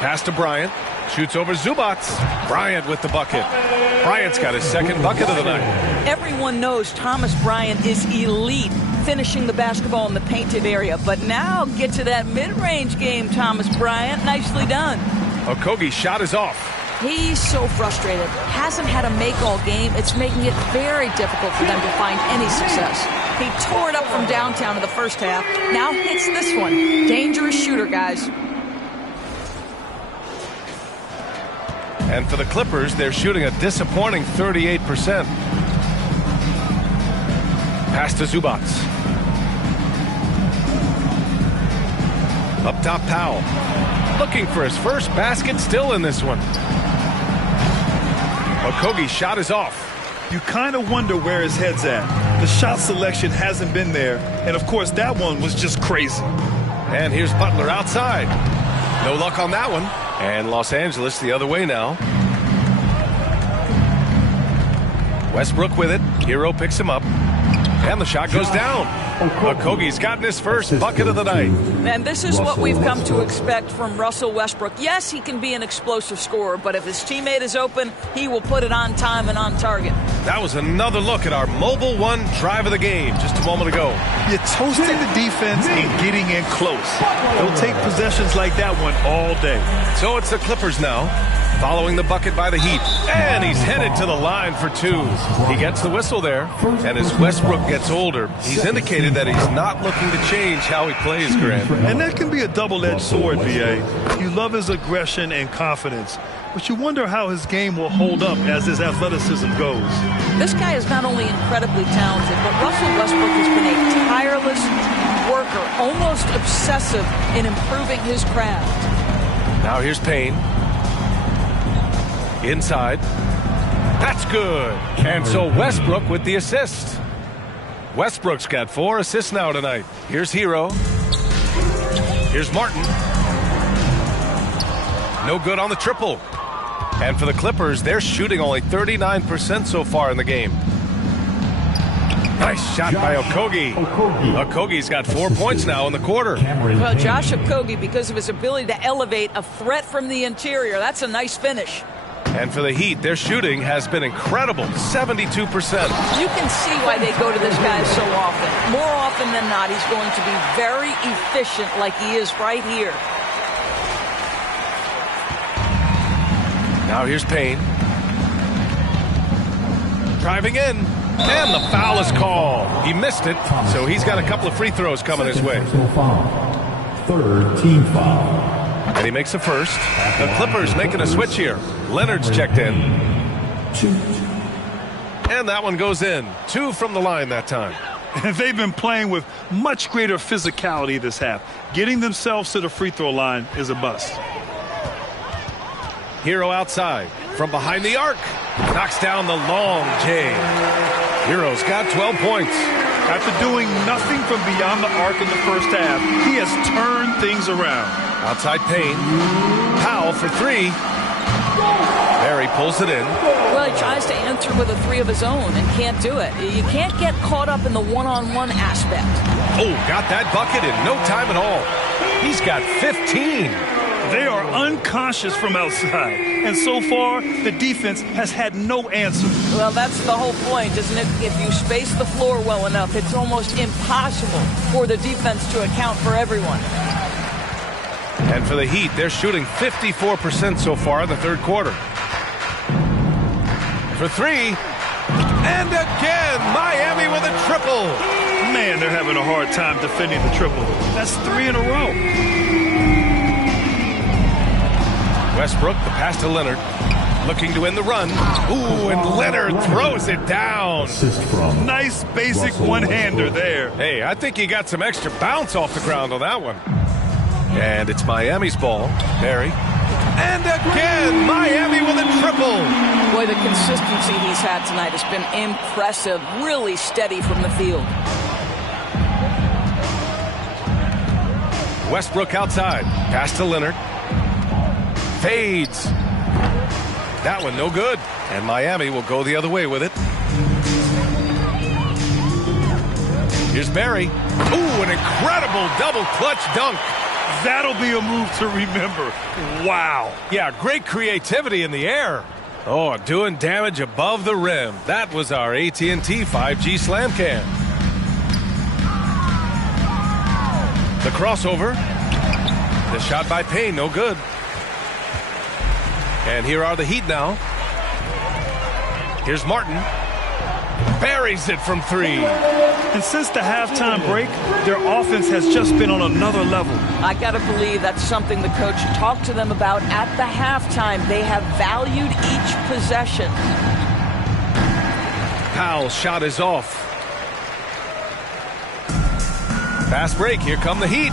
Pass to Bryant. Shoots over Zubats. Bryant with the bucket. Bryant's got his second bucket of the night. Everyone knows Thomas Bryant is elite finishing the basketball in the painted area. But now get to that mid-range game, Thomas Bryant. Nicely done. Okogie's shot is off. He's so frustrated. Hasn't had a make all game. It's making it very difficult for them to find any success. He tore it up from downtown in the first half. Now hits this one. Dangerous shooter, guys. And for the Clippers, they're shooting a disappointing 38%. Pass to Zubats. Up top, Powell. Looking for his first basket, still in this one. Okogie's shot is off. You kind of wonder where his head's at. The shot selection hasn't been there, and of course that one was just crazy. And here's Butler outside. No luck on that one. And Los Angeles the other way now. Westbrook with it. Hero picks him up. And the shot goes down. Okogie's gotten his first bucket of the night. And this is what we've come to expect from Russell Westbrook. Yes, he can be an explosive scorer, but if his teammate is open, he will put it on time and on target. That was another look at our Mobile One drive of the game just a moment ago. You're toasting the defense and getting in close. They'll take possessions like that one all day. So it's the Clippers now, following the bucket by the Heat. And he's headed to the line for two. He gets the whistle there. And as Westbrook gets older, he's indicated that he's not looking to change how he plays, Grant. And that can be a double-edged sword, VA. You love his aggression and confidence, but you wonder how his game will hold up as his athleticism goes. This guy is not only incredibly talented, but Russell Westbrook has been a tireless worker, almost obsessive in improving his craft. Now here's Payne. Inside. That's good. And so Westbrook with the assist. Westbrook's got 4 assists now tonight. Here's Hero. Here's Martin. No good on the triple. And for the Clippers, they're shooting only 39% so far in the game. Nice shot by Okogie. Okogie's got 4 points now in the quarter. Well, Josh Okogie, because of his ability to elevate a threat from the interior, that's a nice finish. And for the Heat, their shooting has been incredible, 72%. You can see why they go to this guy so often. More often than not, he's going to be very efficient like he is right here. Now here's Payne. Driving in. And the foul is called. He missed it, so he's got a couple of free throws coming his way. Third team foul. And he makes the first. The Clippers making a switch here. Leonard's checked in. And that one goes in. 2 from the line that time. And they've been playing with much greater physicality this half. Getting themselves to the free throw line is a bust. Hero outside. From behind the arc. Knocks down the long J. Hero's got 12 points. After doing nothing from beyond the arc in the first half, he has turned things around. Outside Payne. Powell for 3. Barry pulls it in. Well, he tries to answer with a 3 of his own and can't do it. You can't get caught up in the one-on-one aspect. Oh, got that bucket in no time at all. He's got 15. They are unconscious from outside, and so far, the defense has had no answer. Well, that's the whole point, isn't it? If you space the floor well enough, it's almost impossible for the defense to account for everyone. And for the Heat, they're shooting 54% so far in the third quarter. For 3. And again, Miami with a triple. Man, they're having a hard time defending the triple. That's 3 in a row. Westbrook, the pass to Leonard. Looking to win the run. Ooh, and Leonard throws it down. Nice basic one-hander there. Hey, I think he got some extra bounce off the ground on that one. And it's Miami's ball. Barry. And again, Miami with a triple. Boy, the consistency he's had tonight has been impressive. Really steady from the field. Westbrook outside. Pass to Leonard. Fades. That one no good. And Miami will go the other way with it. Here's Barry. Ooh, an incredible double clutch dunk. That'll be a move to remember. Wow. Yeah, great creativity in the air. Oh, doing damage above the rim. That was our AT&T 5G Slam Cam. The crossover. The shot by Payne, no good. And here are the Heat now. Here's Martin. Buries it from 3. And since the halftime break, their offense has just been on another level. I got to believe that's something the coach talked to them about at the halftime. They have valued each possession. Powell's shot is off. Fast break. Here come the Heat.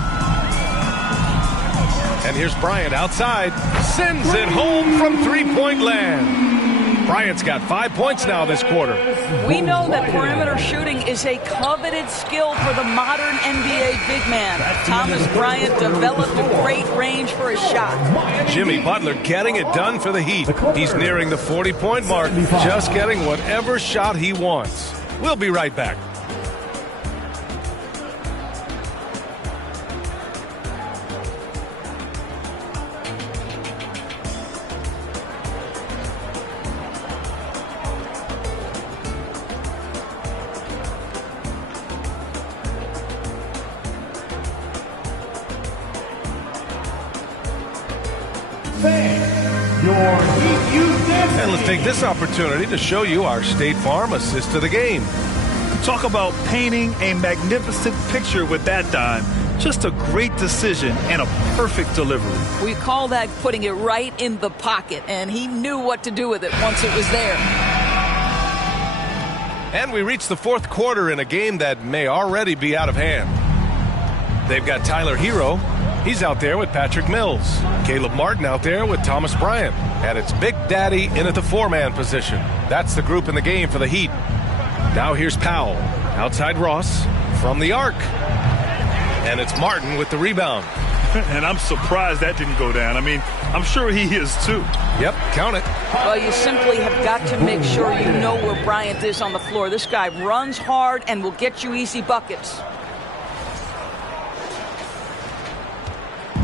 And here's Bryant outside. Sends it home from three-point land. Bryant's got 5 points now this quarter. We know that perimeter shooting is a coveted skill for the modern NBA big man. Thomas Bryant developed a great range for his shot. Jimmy Butler getting it done for the Heat. He's nearing the 40-point mark, just getting whatever shot he wants. We'll be right back. And let's take this opportunity to show you our State Farm assist to the game. Talk about painting a magnificent picture with that dime. Just a great decision and a perfect delivery. We call that putting it right in the pocket, and he knew what to do with it once it was there. And we reach the fourth quarter in a game that may already be out of hand. They've got Tyler Hero. He's out there with Patrick Mills. Caleb Martin out there with Thomas Bryant. And it's Big Daddy in at the four-man position. That's the group in the game for the Heat. Now here's Powell. Outside Ross from the arc. And it's Martin with the rebound. And I'm surprised that didn't go down. I mean, I'm sure he is too. Yep, count it. Well, you simply have got to make sure you know where Bryant is on the floor. This guy runs hard and will get you easy buckets.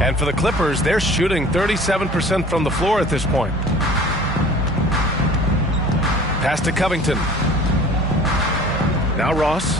And for the Clippers, they're shooting 37% from the floor at this point. Pass to Covington. Now Ross.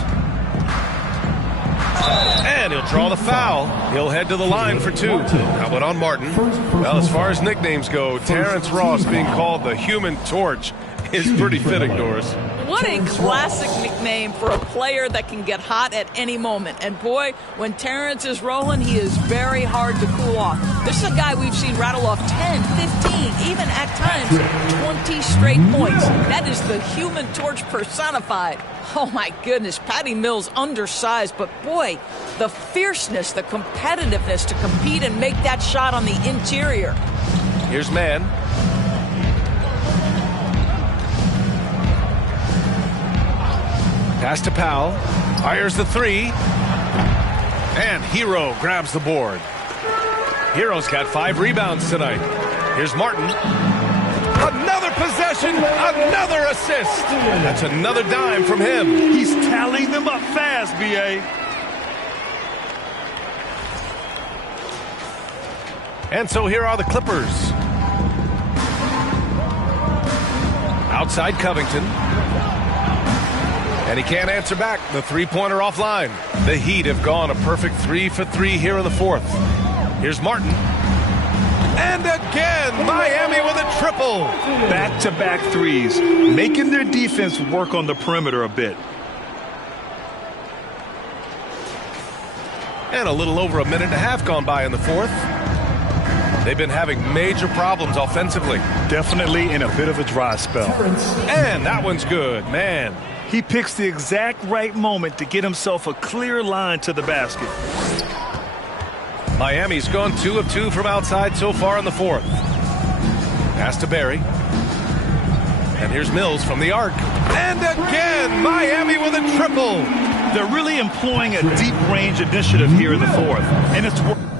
And he'll draw the foul. He'll head to the line for two. How about on Martin? Well, as far as nicknames go, Terrence Ross being called the Human Torch is pretty fitting, Doris. What a classic nickname for a player that can get hot at any moment. And boy, when Terrence is rolling, he is very hard to cool off. This is a guy we've seen rattle off 10, 15, even at times 20 straight points. That is the Human Torch personified. Oh my goodness, Patty Mills undersized, but boy, the fierceness, the competitiveness to compete and make that shot on the interior. Here's Mann. Pass to Powell. Fires the three. And Hero grabs the board. Hero's got 5 rebounds tonight. Here's Martin. Another possession, another assist. That's another dime from him. He's tallying them up fast, B.A. And so here are the Clippers. Outside Covington. And he can't answer back. The three-pointer offline. The Heat have gone a perfect 3 for 3 here in the fourth. Here's Martin. And again, Miami with a triple. Back-to-back threes, making their defense work on the perimeter a bit. And a little over a minute and a half gone by in the fourth. They've been having major problems offensively. Definitely in a bit of a dry spell. And that one's good, man. He picks the exact right moment to get himself a clear line to the basket. Miami's gone 2 of 2 from outside so far in the fourth. Pass to Barry. And here's Mills from the arc. And again, Miami with a triple. They're really employing a deep range initiative here in the fourth. And it's working.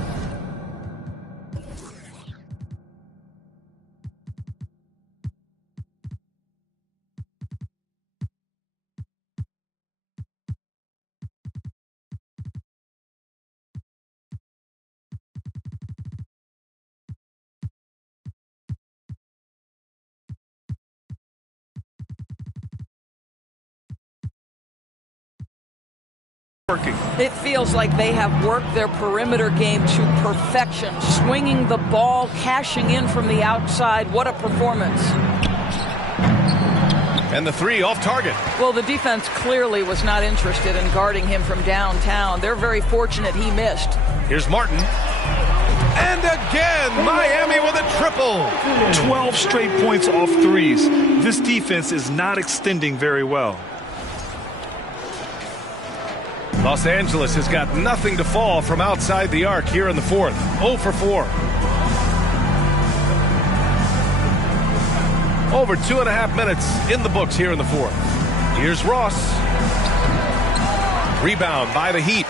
It feels like they have worked their perimeter game to perfection, swinging the ball, cashing in from the outside. What a performance. And the three off target. Well, the defense clearly was not interested in guarding him from downtown. They're very fortunate he missed. Here's Martin. And again, Miami with a triple. 12 straight points off threes. This defense is not extending very well. Los Angeles has got nothing to fall from outside the arc here in the fourth. 0 for 4. Over 2.5 minutes in the books here in the fourth. Here's Ross. Rebound by the Heat.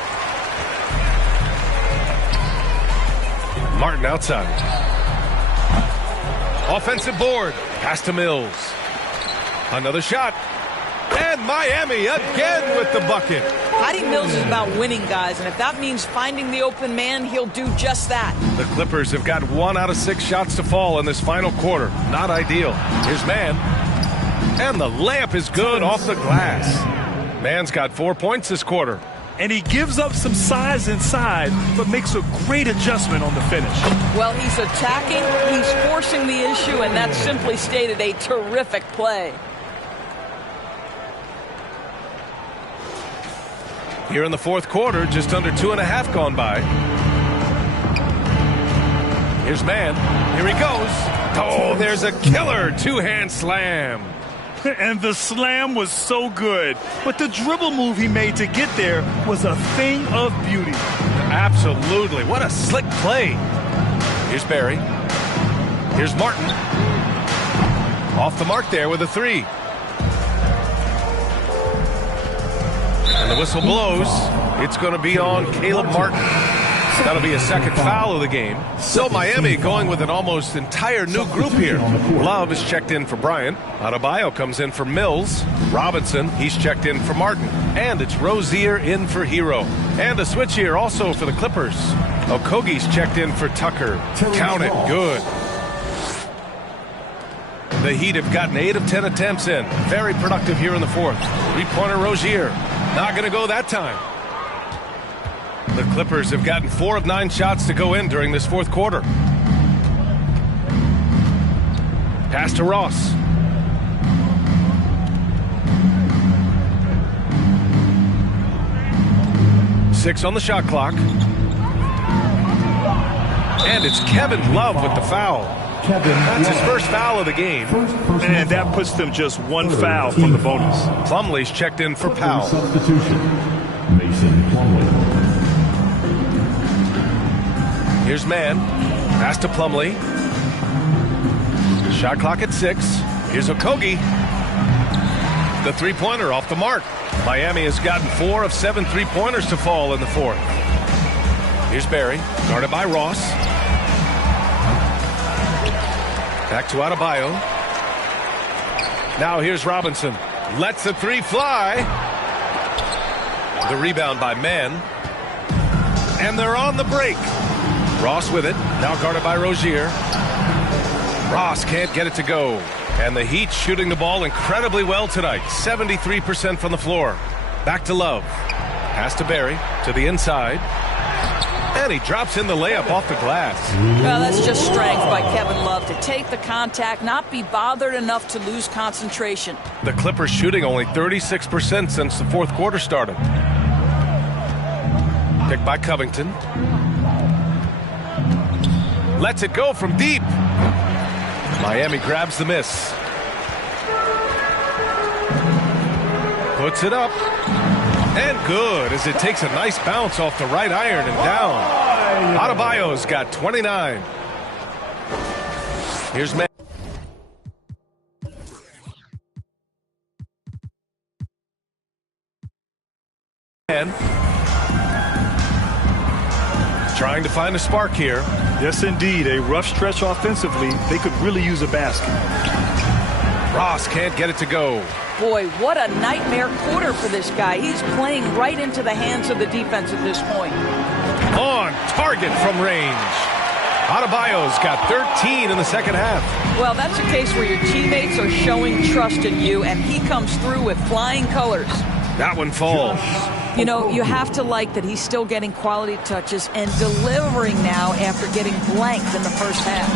Martin outside. Offensive board. Pass to Mills. Another shot. And Miami again with the bucket. Patty Mills is about winning, guys, and if that means finding the open man, he'll do just that. The Clippers have got 1 out of 6 shots to fall in this final quarter. Not ideal. Here's Mann. And the layup is good off the glass. Mann's got 4 points this quarter. And he gives up some size inside, but makes a great adjustment on the finish. Well, he's attacking, he's forcing the issue, and that's simply stated a terrific play. Here in the fourth quarter, just under 2.5 gone by. Here's Mann. Here he goes. Oh, there's a killer two-hand slam. And the slam was so good. But the dribble move he made to get there was a thing of beauty. Absolutely. What a slick play. Here's Barry. Here's Martin. Off the mark there with a 3. And the whistle blows. It's going to be on Caleb Martin. That'll be a second foul of the game. So Miami going with an almost entire new group here. Love is checked in for Bryant. Adebayo comes in for Mills. Robinson, he's checked in for Martin. And it's Rozier in for Hero. And a switch here also for the Clippers. Okogie's checked in for Tucker. Count it. Good. The Heat have gotten 8 of 10 attempts in. Very productive here in the fourth. 3-pointer Rozier. Not going to go that time. The Clippers have gotten 4 of 9 shots to go in during this fourth quarter. Pass to Ross. Six on the shot clock. And it's Kevin Love with the foul. That's his first foul of the game. And that puts them just 1 foul from the bonus. Plumlee's checked in for Powell. Substitution. Mason Plumlee. Here's Mann. Pass to Plumlee. Shot clock at 6. Here's Okogie. The 3-pointer off the mark. Miami has gotten 4 of 7 3-pointers to fall in the fourth. Here's Barry. Guarded by Ross. Back to Adebayo. Now here's Robinson. Lets the 3 fly. The rebound by Mann. And they're on the break. Ross with it. Now guarded by Rozier. Ross can't get it to go. And the Heat shooting the ball incredibly well tonight. 73% from the floor. Back to Love. Pass to Barry. To the inside. And he drops in the layup off the glass. Well, that's just strength by Kevin Love to take the contact, not be bothered enough to lose concentration. The Clippers shooting only 36% since the fourth quarter started. Picked by Covington. Lets it go from deep. Miami grabs the miss. Puts it up. And good as it takes a nice bounce off the right iron and down. Adebayo's got 29. Here's Mann. Trying to find a spark here. Yes, indeed. A rough stretch offensively. They could really use a basket. Ross can't get it to go. Boy, what a nightmare quarter for this guy. He's playing right into the hands of the defense at this point. On target from range. Adebayo's got 13 in the second half. Well, that's a case where your teammates are showing trust in you, and he comes through with flying colors. That one falls. You know, you have to like that he's still getting quality touches and delivering now after getting blanked in the first half.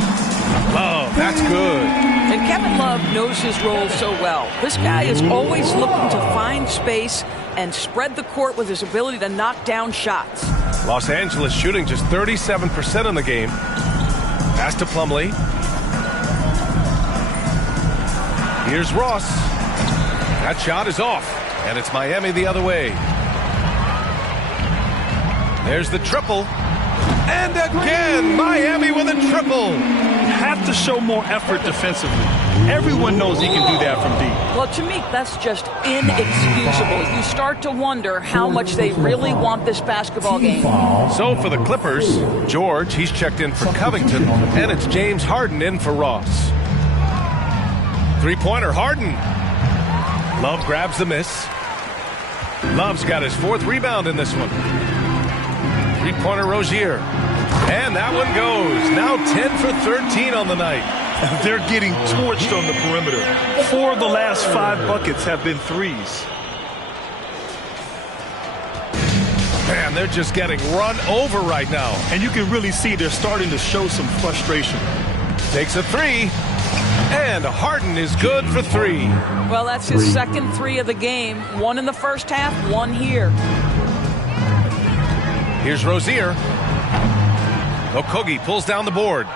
Oh, that's good. And Kevin Love knows his role so well. This guy is always looking to find space and spread the court with his ability to knock down shots. Los Angeles shooting just 37% in the game. Pass to Plumlee. Here's Ross. That shot is off, and it's Miami the other way. There's the triple. And again, Miami with a triple. Have to show more effort defensively. Everyone knows he can do that from deep. Well, to me, that's just inexcusable. You start to wonder how much they really want this basketball game. So for the Clippers, George, he's checked in for Covington, and it's James Harden in for Ross. Three-pointer, Harden. Love grabs the miss. Love's got his 4th rebound in this one. Three-pointer, Rozier. And that one goes. Now 10 for 13 on the night. They're getting torched on the perimeter. 4 of the last 5 buckets have been threes. Man, they're just getting run over right now. And you can really see they're starting to show some frustration. Takes a 3. And Harden is good for 3. Well, that's his 2nd 3 of the game. 1 in the first half, 1 here. Here's Rozier. Okogie pulls down the board.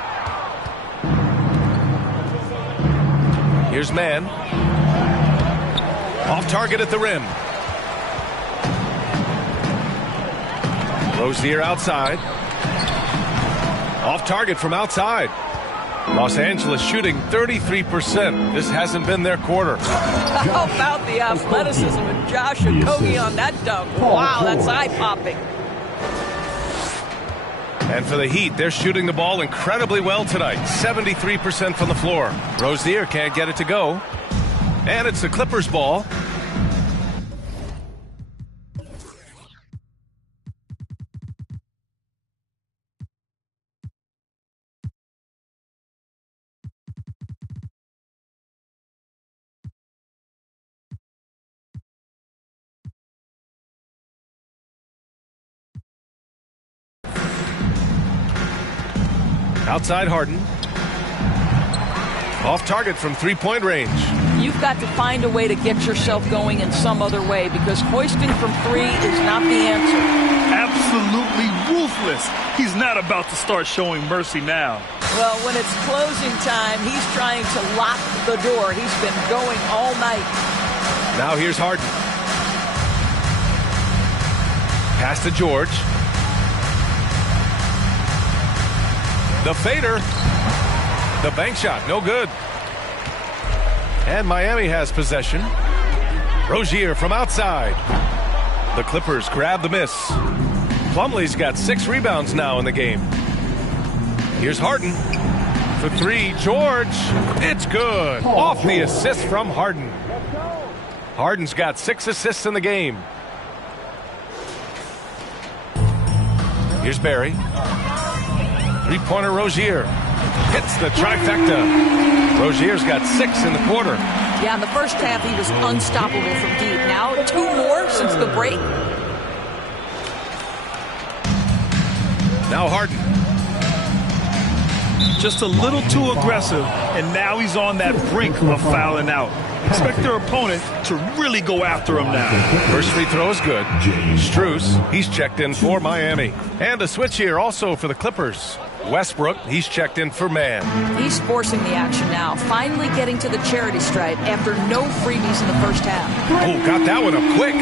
Here's Mann. Off target at the rim. Rozier outside. Off target from outside. Los Angeles shooting 33%. This hasn't been their quarter. How about the athleticism of Josh Okogie on that dunk? Wow, that's eye-popping. And for the Heat, they're shooting the ball incredibly well tonight. 73% from the floor. Rozier can't get it to go. And it's the Clippers' ball. Outside Harden. Off target from three-point range. You've got to find a way to get yourself going in some other way, because hoisting from 3 is not the answer. Absolutely ruthless. He's not about to start showing mercy now. Well, when it's closing time, he's trying to lock the door. He's been going all night. Now here's Harden. Pass to George. The fader. The bank shot, no good. And Miami has possession. Rozier from outside. The Clippers grab the miss. Plumlee's got 6 rebounds now in the game. Here's Harden. For 3, George. It's good. Off the assist from Harden. Harden's got 6 assists in the game. Here's Barry. Three-pointer Rozier. Hits the trifecta. Rozier's got 6 in the quarter. Yeah, in the first half, he was unstoppable from deep. Now 2 more since the break. Now Harden. Just a little too aggressive, and now he's on that brink of fouling out. Expect their opponent to really go after him now. First free throw is good. Strus, he's checked in for Miami. And a switch here also for the Clippers. Westbrook, he's checked in for Mann. He's forcing the action now, finally getting to the charity stripe after no freebies in the first half. Oh, got that one up quick.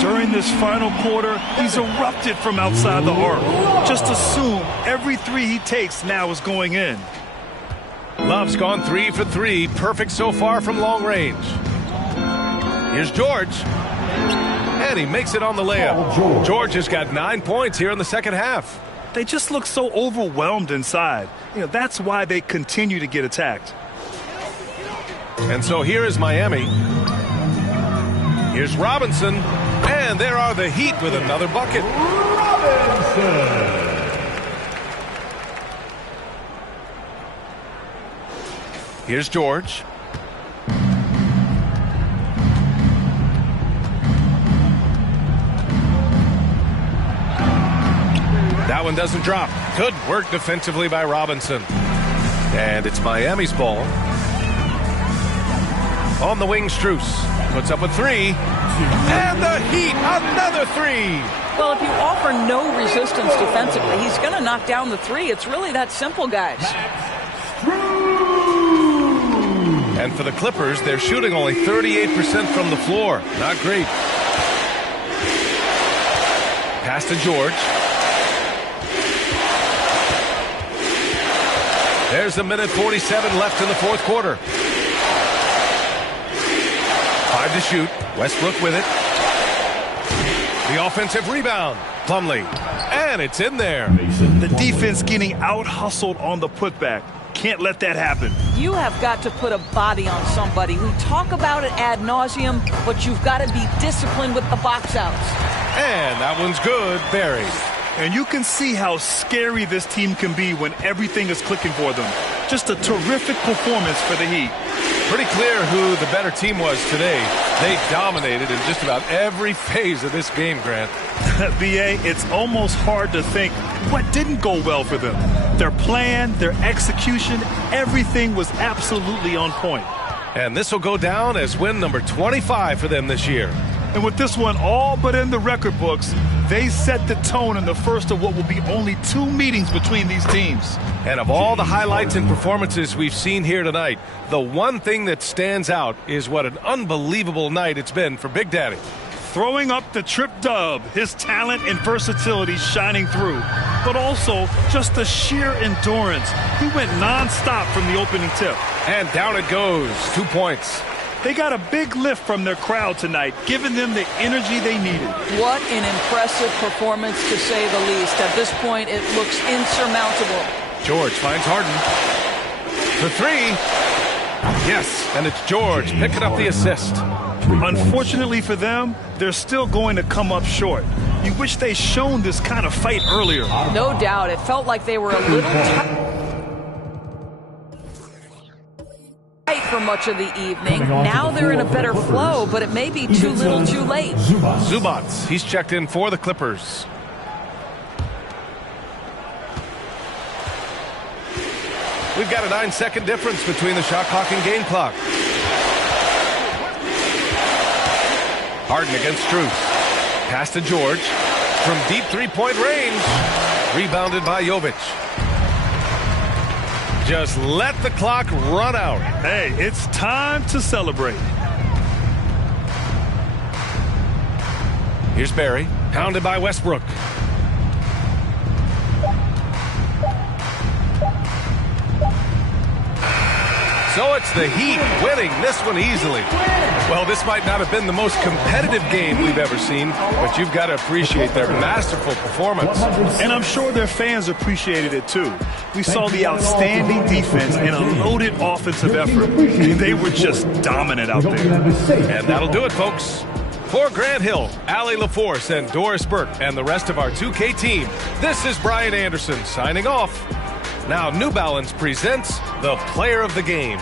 During this final quarter, he's erupted from outside the arc. Just assume every 3 he takes now is going in. Love's gone 3 for 3. Perfect so far from long range. Here's George. And he makes it on the layup. George has got 9 points here in the second half. They just look so overwhelmed inside. That's why they continue to get attacked. And so here is Miami. Here's Robinson. And there are the Heat with another bucket. Robinson. Here's George. That one doesn't drop. Good work defensively by Robinson. And it's Miami's ball. On the wing, Strus puts up a 3. And the Heat, another 3. Well, if you offer no resistance defensively, he's going to knock down the 3. It's really that simple, guys. And for the Clippers, they're shooting only 38% from the floor. Not great. Pass to George. There's a minute 47 left in the fourth quarter. 5 to shoot. Westbrook with it. The offensive rebound. Plumlee. And it's in there. The defense getting out-hustled on the putback. Can't let that happen. You have got to put a body on somebody. We talk about it ad nauseum, but you've got to be disciplined with the box outs. And that one's good. Buried. And you can see how scary this team can be when everything is clicking for them. Just a terrific performance for the Heat. Pretty clear who the better team was today. They dominated in just about every phase of this game, Grant. B.A., it's almost hard to think what didn't go well for them. Their plan, their execution, everything was absolutely on point. And this will go down as win number 25 for them this year. And with this one all but in the record books, they set the tone in the first of what will be only 2 meetings between these teams. And of all the highlights and performances we've seen here tonight, the one thing that stands out is what an unbelievable night it's been for Big Daddy. Throwing up the trip dub, his talent and versatility shining through, but also just the sheer endurance. He went nonstop from the opening tip. And down it goes, 2 points. They got a big lift from their crowd tonight, giving them the energy they needed. What an impressive performance, to say the least. At this point, it looks insurmountable. George finds Harden. For 3. Yes, and it's George picking up the assist. Unfortunately for them, they're still going to come up short. You wish they'd shown this kind of fight earlier. No doubt. It felt like they were a little tight for much of the evening. Now they're in a better flow, but it may be too little too late. Zubats, he's checked in for the Clippers. We've got a 9-second difference between the shot clock and game clock. Harden against Strus. Pass to George. From deep three-point range. Rebounded by Jovic. Just let the clock run out. Hey, it's time to celebrate. Here's Barry. Pounded by Westbrook. So it's the Heat winning this one easily. Well, this might not have been the most competitive game we've ever seen, but you've got to appreciate their masterful performance. And I'm sure their fans appreciated it too. We saw the outstanding defense and a loaded offensive effort. They were just dominant out there. And that'll do it, folks. For Grant Hill, Allie LaForce, and Doris Burke, and the rest of our 2K team, this is Brian Anderson signing off. Now New Balance presents the Player of the Game.